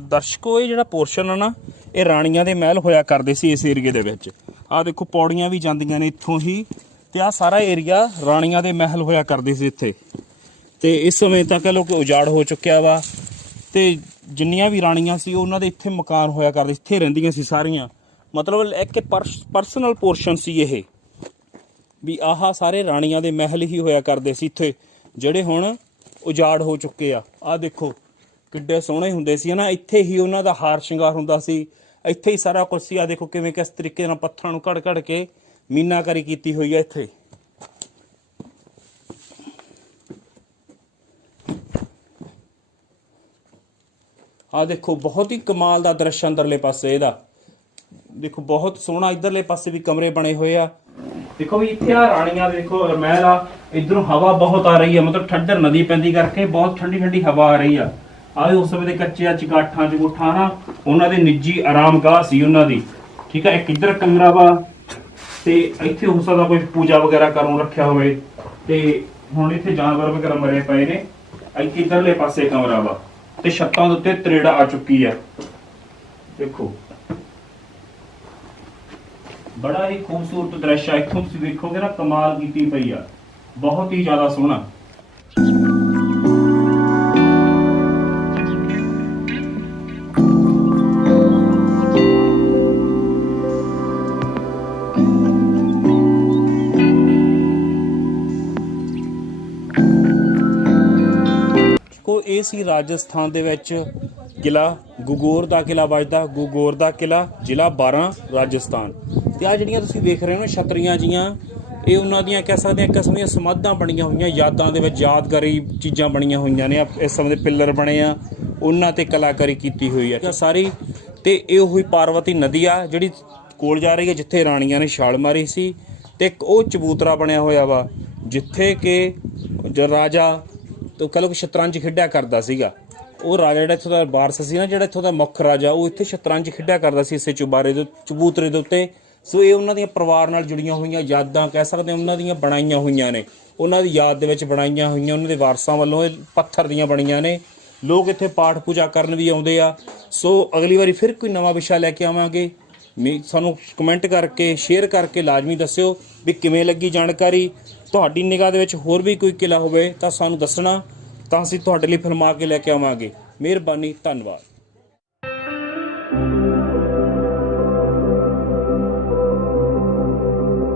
ਦਰਸ਼ਕੋ ਇਹ ਜਿਹੜਾ ਪੋਰਸ਼ਨ ਆ ਨਾ, ਇਹ ਰਾਣੀਆਂ ਦੇ ਮਹਿਲ ਹੋਇਆ ਕਰਦੇ ਸੀ ਇਸ ਏਰੀਏ ਦੇ ਵਿੱਚ। ਆਹ ਦੇਖੋ ਪੌੜੀਆਂ ਵੀ ਜਾਂਦੀਆਂ ਨੇ ਇੱਥੋਂ ਹੀ। ਤੇ ਆਹ ਸਾਰਾ ਏਰੀਆ ਰਾਣੀਆਂ ਦੇ ਮਹਿਲ ਹੋਇਆ ਕਰਦੇ ਸੀ ਇੱਥੇ। ਤੇ ਇਸ ਸਮੇਂ ਤਾਂ ਕਹ ਲਓ ਕਿ ਉਜਾੜ ਹੋ ਚੁੱਕਿਆ ਵਾ। ਤੇ ਜਿੰਨੀਆਂ ਵੀ ਰਾਣੀਆਂ ਸੀ ਉਹਨਾਂ ਦੇ ਇੱਥੇ ਮਕਾਨ ਹੋਇਆ ਕਰਦੇ, ਇੱਥੇ ਰਹਿੰਦੀਆਂ ਸੀ ਸਾਰੀਆਂ। ਮਤਲਬ ਇੱਕ ਪਰਸਨਲ ਪੋਰਸ਼ਨ ਸੀ ਇਹ ਵੀ। ਆਹ ਸਾਰੇ ਰਾਣੀਆਂ ਦੇ ਮਹਿਲ ਹੀ ਹੋਇਆ ਕਰਦੇ ਸੀ ਇੱਥੇ, ਜਿਹੜੇ ਹੁਣ ਉਜਾੜ ਹੋ ਚੁੱਕੇ ਆ। ਆਹ ਦੇਖੋ ਕਿੱਡੇ ਸੋਹਣੇ ਹੁੰਦੇ ਸੀ ਨਾ। ਇੱਥੇ ਹੀ ਉਹਨਾਂ ਦਾ ਹਾਰ ਸ਼ਿੰਗਾਰ ਹੁੰਦਾ ਸੀ, ਇੱਥੇ ਹੀ ਸਾਰਾ ਕੁਝ ਸੀ। ਆ ਦੇਖੋ ਕਿਵੇਂ ਕਿਸ ਤਰੀਕੇ ਨਾਲ ਪੱਥਰਾਂ ਨੂੰ ਘੜ ਕੇ ਮੀਨਾਕਾਰੀ ਕੀਤੀ ਹੋਈ ਹੈ ਇੱਥੇ। ਆ ਦੇਖੋ ਬਹੁਤ ਹੀ ਕਮਾਲ ਦਾ ਦ੍ਰਿਸ਼ ਅੰਦਰਲੇ ਪਾਸੇ ਇਹਦਾ। ਦੇਖੋ ਬਹੁਤ ਸੋਹਣਾ। ਇਧਰਲੇ ਪਾਸੇ ਵੀ ਕਮਰੇ ਬਣੇ ਹੋਏ ਆ। ਦੇਖੋ ਵੀ ਇੱਥੇ ਆ ਰਾਣੀਆਂ ਦੇ ਦੇਖੋ ਮਹਿਲ ਆ। इधरों हवा बहुत आ रही है, मतलब ठंडर नदी पैंदी करके बहुत ठंडी ठंडी हवा आ रही है। ਆਏ ਉਸ ਵੇਲੇ ਕੱਚੇ ਚਗਾਠਾਂ ਚ ਗੁੱਠਾ ਨਾ ਉਹਨਾਂ ਦੇ ਨਿੱਜੀ ਆਰਾਮਗਾਹ ਸੀ ਉਹਨਾਂ ਦੀ, ਠੀਕ ਹੈ। ਇੱਕ ਇੱਧਰ ਕਮਰਾ ਵਾ ਤੇ ਇੱਥੇ ਹੋ ਸਕਦਾ ਕੋਈ ਪੂਜਾ ਵਗੈਰਾ ਕਰਨ ਰੱਖਿਆ ਹੋਵੇ, ਤੇ ਹੁਣ ਇੱਥੇ ਜਾਨਵਰ ਵਗੈਰਾ ਮਰੇ ਪਏ ਨੇ। ਇੱਥੇ ਇੱਧਰਲੇ ਪਾਸੇ ਕਮਰਾ ਵਾ ਤੇ ਛੱਤਾਂ ਦੇ ਉੱਤੇ ਤਰੇੜ ਆ ਚੁੱਕੀ ਆ, ਦੇਖੋ ਬੜਾ ਹੀ ਖੂਬਸੂਰਤ ਦ੍ਰਿਸ਼ ਆ। ਇੱਥੋਂ ਤੁਸੀਂ ਵੇਖੋਗੇ ਨਾ ਕਮਾਲ ਕੀਤੀ ਪਈ ਆ, ਬਹੁਤ ਹੀ ਜ਼ਿਆਦਾ ਸੋਹਣਾ। ਇਹ ਸੀ ਰਾਜਸਥਾਨ ਦੇ ਵਿੱਚ ਕਿਲਾ ਗੂਗੋਰ ਦਾ ਕਿਲਾ ਵੱਜਦਾ, ਗੂਗੋਰ ਦਾ ਕਿਲਾ, ਜ਼ਿਲ੍ਹਾ 12 ਰਾਜਸਥਾਨ। ਤੇ ਆ ਜਿਹੜੀਆਂ ਤੁਸੀਂ ਵੇਖ ਰਹੇ ਹੋ ਛਤਰੀਆਂ ਜੀਆਂ, ਇਹ ਉਹਨਾਂ ਦੀਆਂ ਕਹਿ ਸਕਦੇ ਆ ਕਿਸਮ ਦੀਆਂ ਸਮਾਧਾਂ ਬਣੀਆਂ ਹੋਈਆਂ, ਯਾਦਾਂ ਦੇ ਵਿੱਚ ਯਾਦਗਾਰੀ ਚੀਜ਼ਾਂ ਬਣੀਆਂ ਹੋਈਆਂ ਨੇ। ਇਸ ਸਮੇਂ ਦੇ ਪਿੱਲਰ ਬਣੇ ਆ, ਉਹਨਾਂ ਤੇ ਕਲਾਕਾਰੀ ਕੀਤੀ ਹੋਈ ਆ ਸਾਰੀ। ਤੇ ਇਹ ਉਹੀ ਪਾਰਵਤੀ ਨਦੀ ਆ ਜਿਹੜੀ ਕੋਲ ਜਾ ਰਹੀ ਹੈ ਜਿੱਥੇ ਰਾਣੀਆਂ ਨੇ ਛਾਲ ਮਾਰੀ ਸੀ। ਤੇ ਇੱਕ ਉਹ ਚਬੂਤਰਾ ਬਣਿਆ ਹੋਇਆ ਵਾ ਜਿੱਥੇ ਕਿ ਜੋ ਰਾਜਾ तो कह लो कि शतरंज खिड्या करता सीगा। ਉਹ ਰਾਜਾ ਜਿਹੜਾ ਇੱਥੋਂ ਦਾ ਵਾਰਸ ਸੀ ਨਾ, ਜਿਹੜਾ ਇੱਥੋਂ ਦਾ ਮੁੱਖ ਰਾਜਾ, ਉਹ ਇੱਥੇ ਸ਼ਤਰੰਜ ਖੇਡਿਆ ਕਰਦਾ ਸੀ ਇਸੇ ਚਬੂਤਰੇ ਦੇ ਉੱਤੇ। ਸੋ ਇਹ ਉਹਨਾਂ ਦੀਆਂ ਪਰਿਵਾਰ ਨਾਲ ਜੁੜੀਆਂ ਹੋਈਆਂ ਯਾਦਾਂ ਕਹਿ ਸਕਦੇ ਉਹਨਾਂ ਦੀਆਂ ਬਣਾਈਆਂ ਹੋਈਆਂ ਨੇ, ਉਹਨਾਂ ਦੀ ਯਾਦ ਦੇ ਵਿੱਚ ਬਣਾਈਆਂ ਹੋਈਆਂ, ਉਹਨਾਂ ਦੇ ਵਾਰਸਾਂ ਵੱਲੋਂ ਇਹ ਪੱਥਰ ਦੀਆਂ ਬਣੀਆਂ ਨੇ। ਲੋਕ ਇੱਥੇ ਪਾਠ ਪੂਜਾ ਕਰਨ ਵੀ ਆਉਂਦੇ ਆ। ਸੋ ਅਗਲੀ ਵਾਰੀ ਫਿਰ ਕੋਈ ਨਵਾਂ ਵਿਸ਼ਾ ਲੈ ਕੇ ਆਵਾਂਗੇ। ਸਾਨੂੰ ਕਮੈਂਟ ਕਰਕੇ ਸ਼ੇਅਰ ਕਰਕੇ ਲਾਜ਼ਮੀ ਦੱਸਿਓ ਵੀ ਕਿਵੇਂ ਲੱਗੀ ਜਾਣਕਾਰੀ। ਤੁਹਾਡੀ ਨਿਗਾਹ ਦੇ ਵਿੱਚ ਹੋਰ ਵੀ ਕੋਈ ਕਿਲਾ ਹੋਵੇ ਤਾਂ ਸਾਨੂੰ ਦੱਸਣਾ, ਤਾਂ ਅਸੀਂ ਤੁਹਾਡੇ ਲਈ ਫਿਲਮਾ ਕੇ ਲੈ ਕੇ ਆਵਾਂਗੇ। ਮਿਹਰਬਾਨੀ, ਧੰਨਵਾਦ।